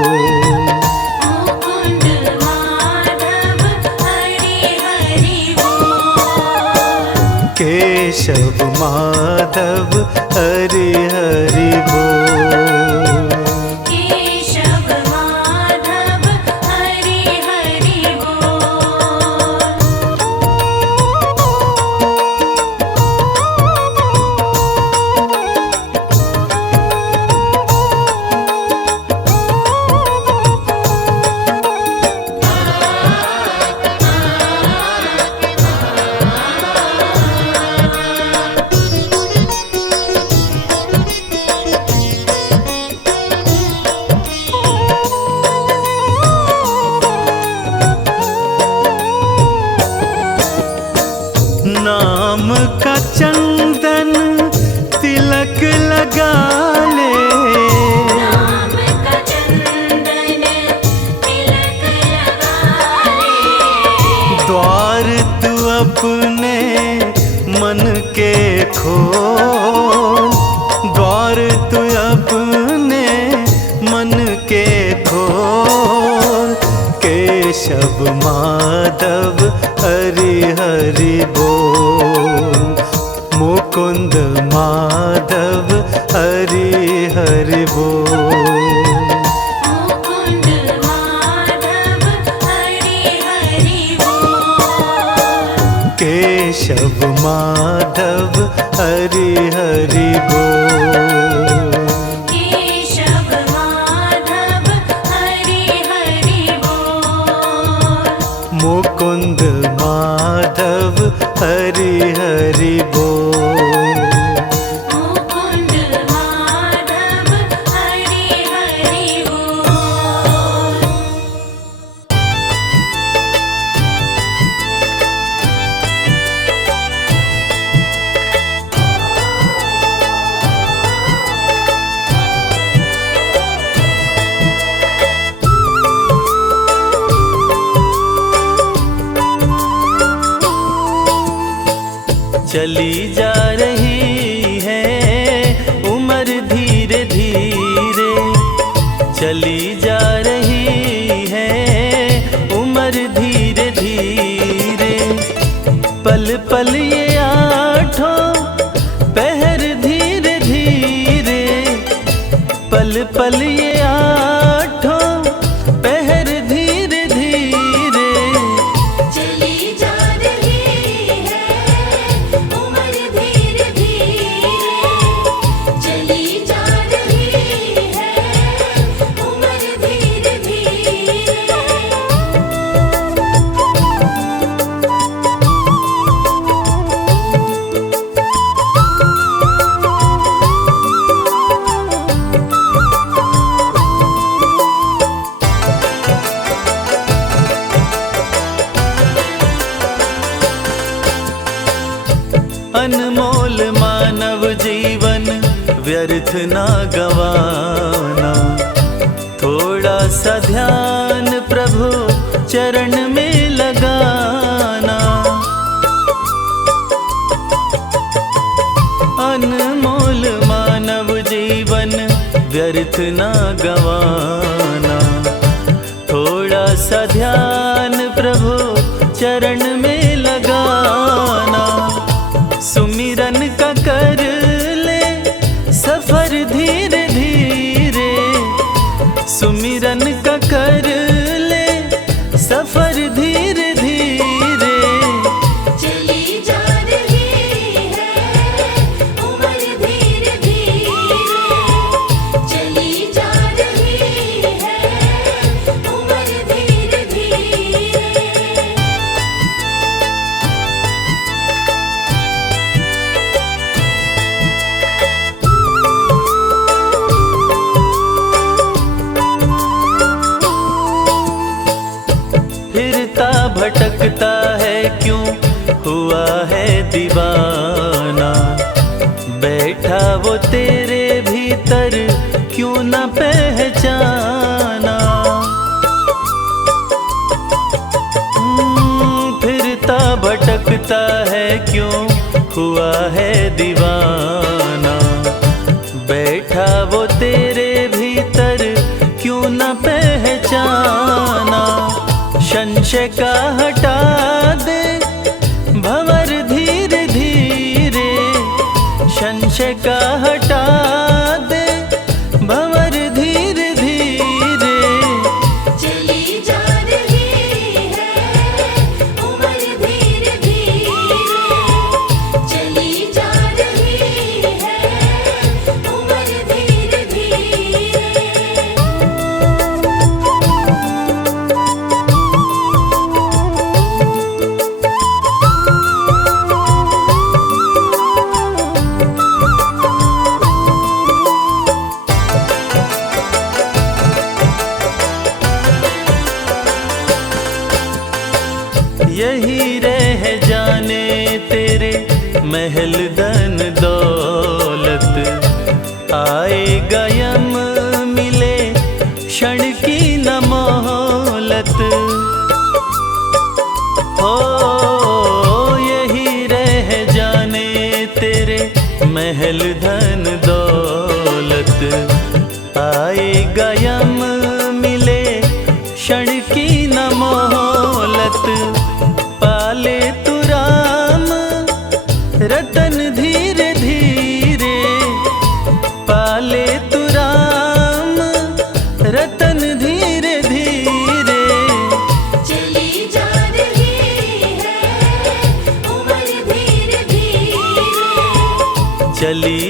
मुकुंद माधव हरि हरि बोल। केशव माधव हरि हरि बोल। केशव माधव हरि हरि बोल। चंदन तिलक लगा ले। नाम का चंदन तिलक लगा ले। द्वार तू अपने मन के खोल, द्वार तू अपने मन के खोल। केशव माधव हरि हरि बोल, मुकुंद माधव हरि हरि बोल। मुकुंद माधव हरि हरि बोल। केशव माधव हरि हरि बोल। केशव माधव हरि हरि बोल। मुकुंद माधव हरि हरि बोल। मुकुंद माधव हरि हरि बोल। चली जा रही है उम्र धीरे धीरे, चली जा रही है उम्र धीरे धीरे। पल पल ये आठों पहर धीरे धीरे, पल पल ये आठों पहर धीरे धीरे। चली जा रही है उम्र धीरे धीरे। चली जा रही है उम्र धीरे धीरे। अनमोल मानव जीवन व्यर्थ ना गवाना, थोड़ा सा ध्यान प्रभु चरण में लगाना। अनमोल मानव जीवन व्यर्थ ना गवाना, थोड़ा सा ध्यान प्रभु चरण में लगाना। सुमिरन का कर ले सफर धीरे धीरे, सुमिरन का कर ले सफर धीरे धीरे। चली जा रही है उम्र धीरे धीरे। चली जा रही है उम्र धीरे धीरे। फिरता भटकता है क्यों हुआ है दीवाना, बैठा वो तेरे भीतर क्यों न पहचाना। फिरता भटकता है क्यों हुआ है दीवाना, बैठा वो तेरे भीतर क्यों न पहचाना। संशय का हटा दे भंवर धीरे धीरे, संशय का हटा दे भंवर धीरे धीरे। चली जा रही है उम्र धीरे धीरे। चली जा रही है उम्र धीरे धीरे। महल धन दौलत, आएगा यम मिले क्षण की न मोहलत। हो यही रह जाने तेरे महल धन दौलत, आएगा यम मिले क्षण की न मोहलत। पाले तू राम रतन धीरे धीरे, पाले तू राम रतन धीरे धीरे। चली जा रही है उम्र धीरे धीरे, चली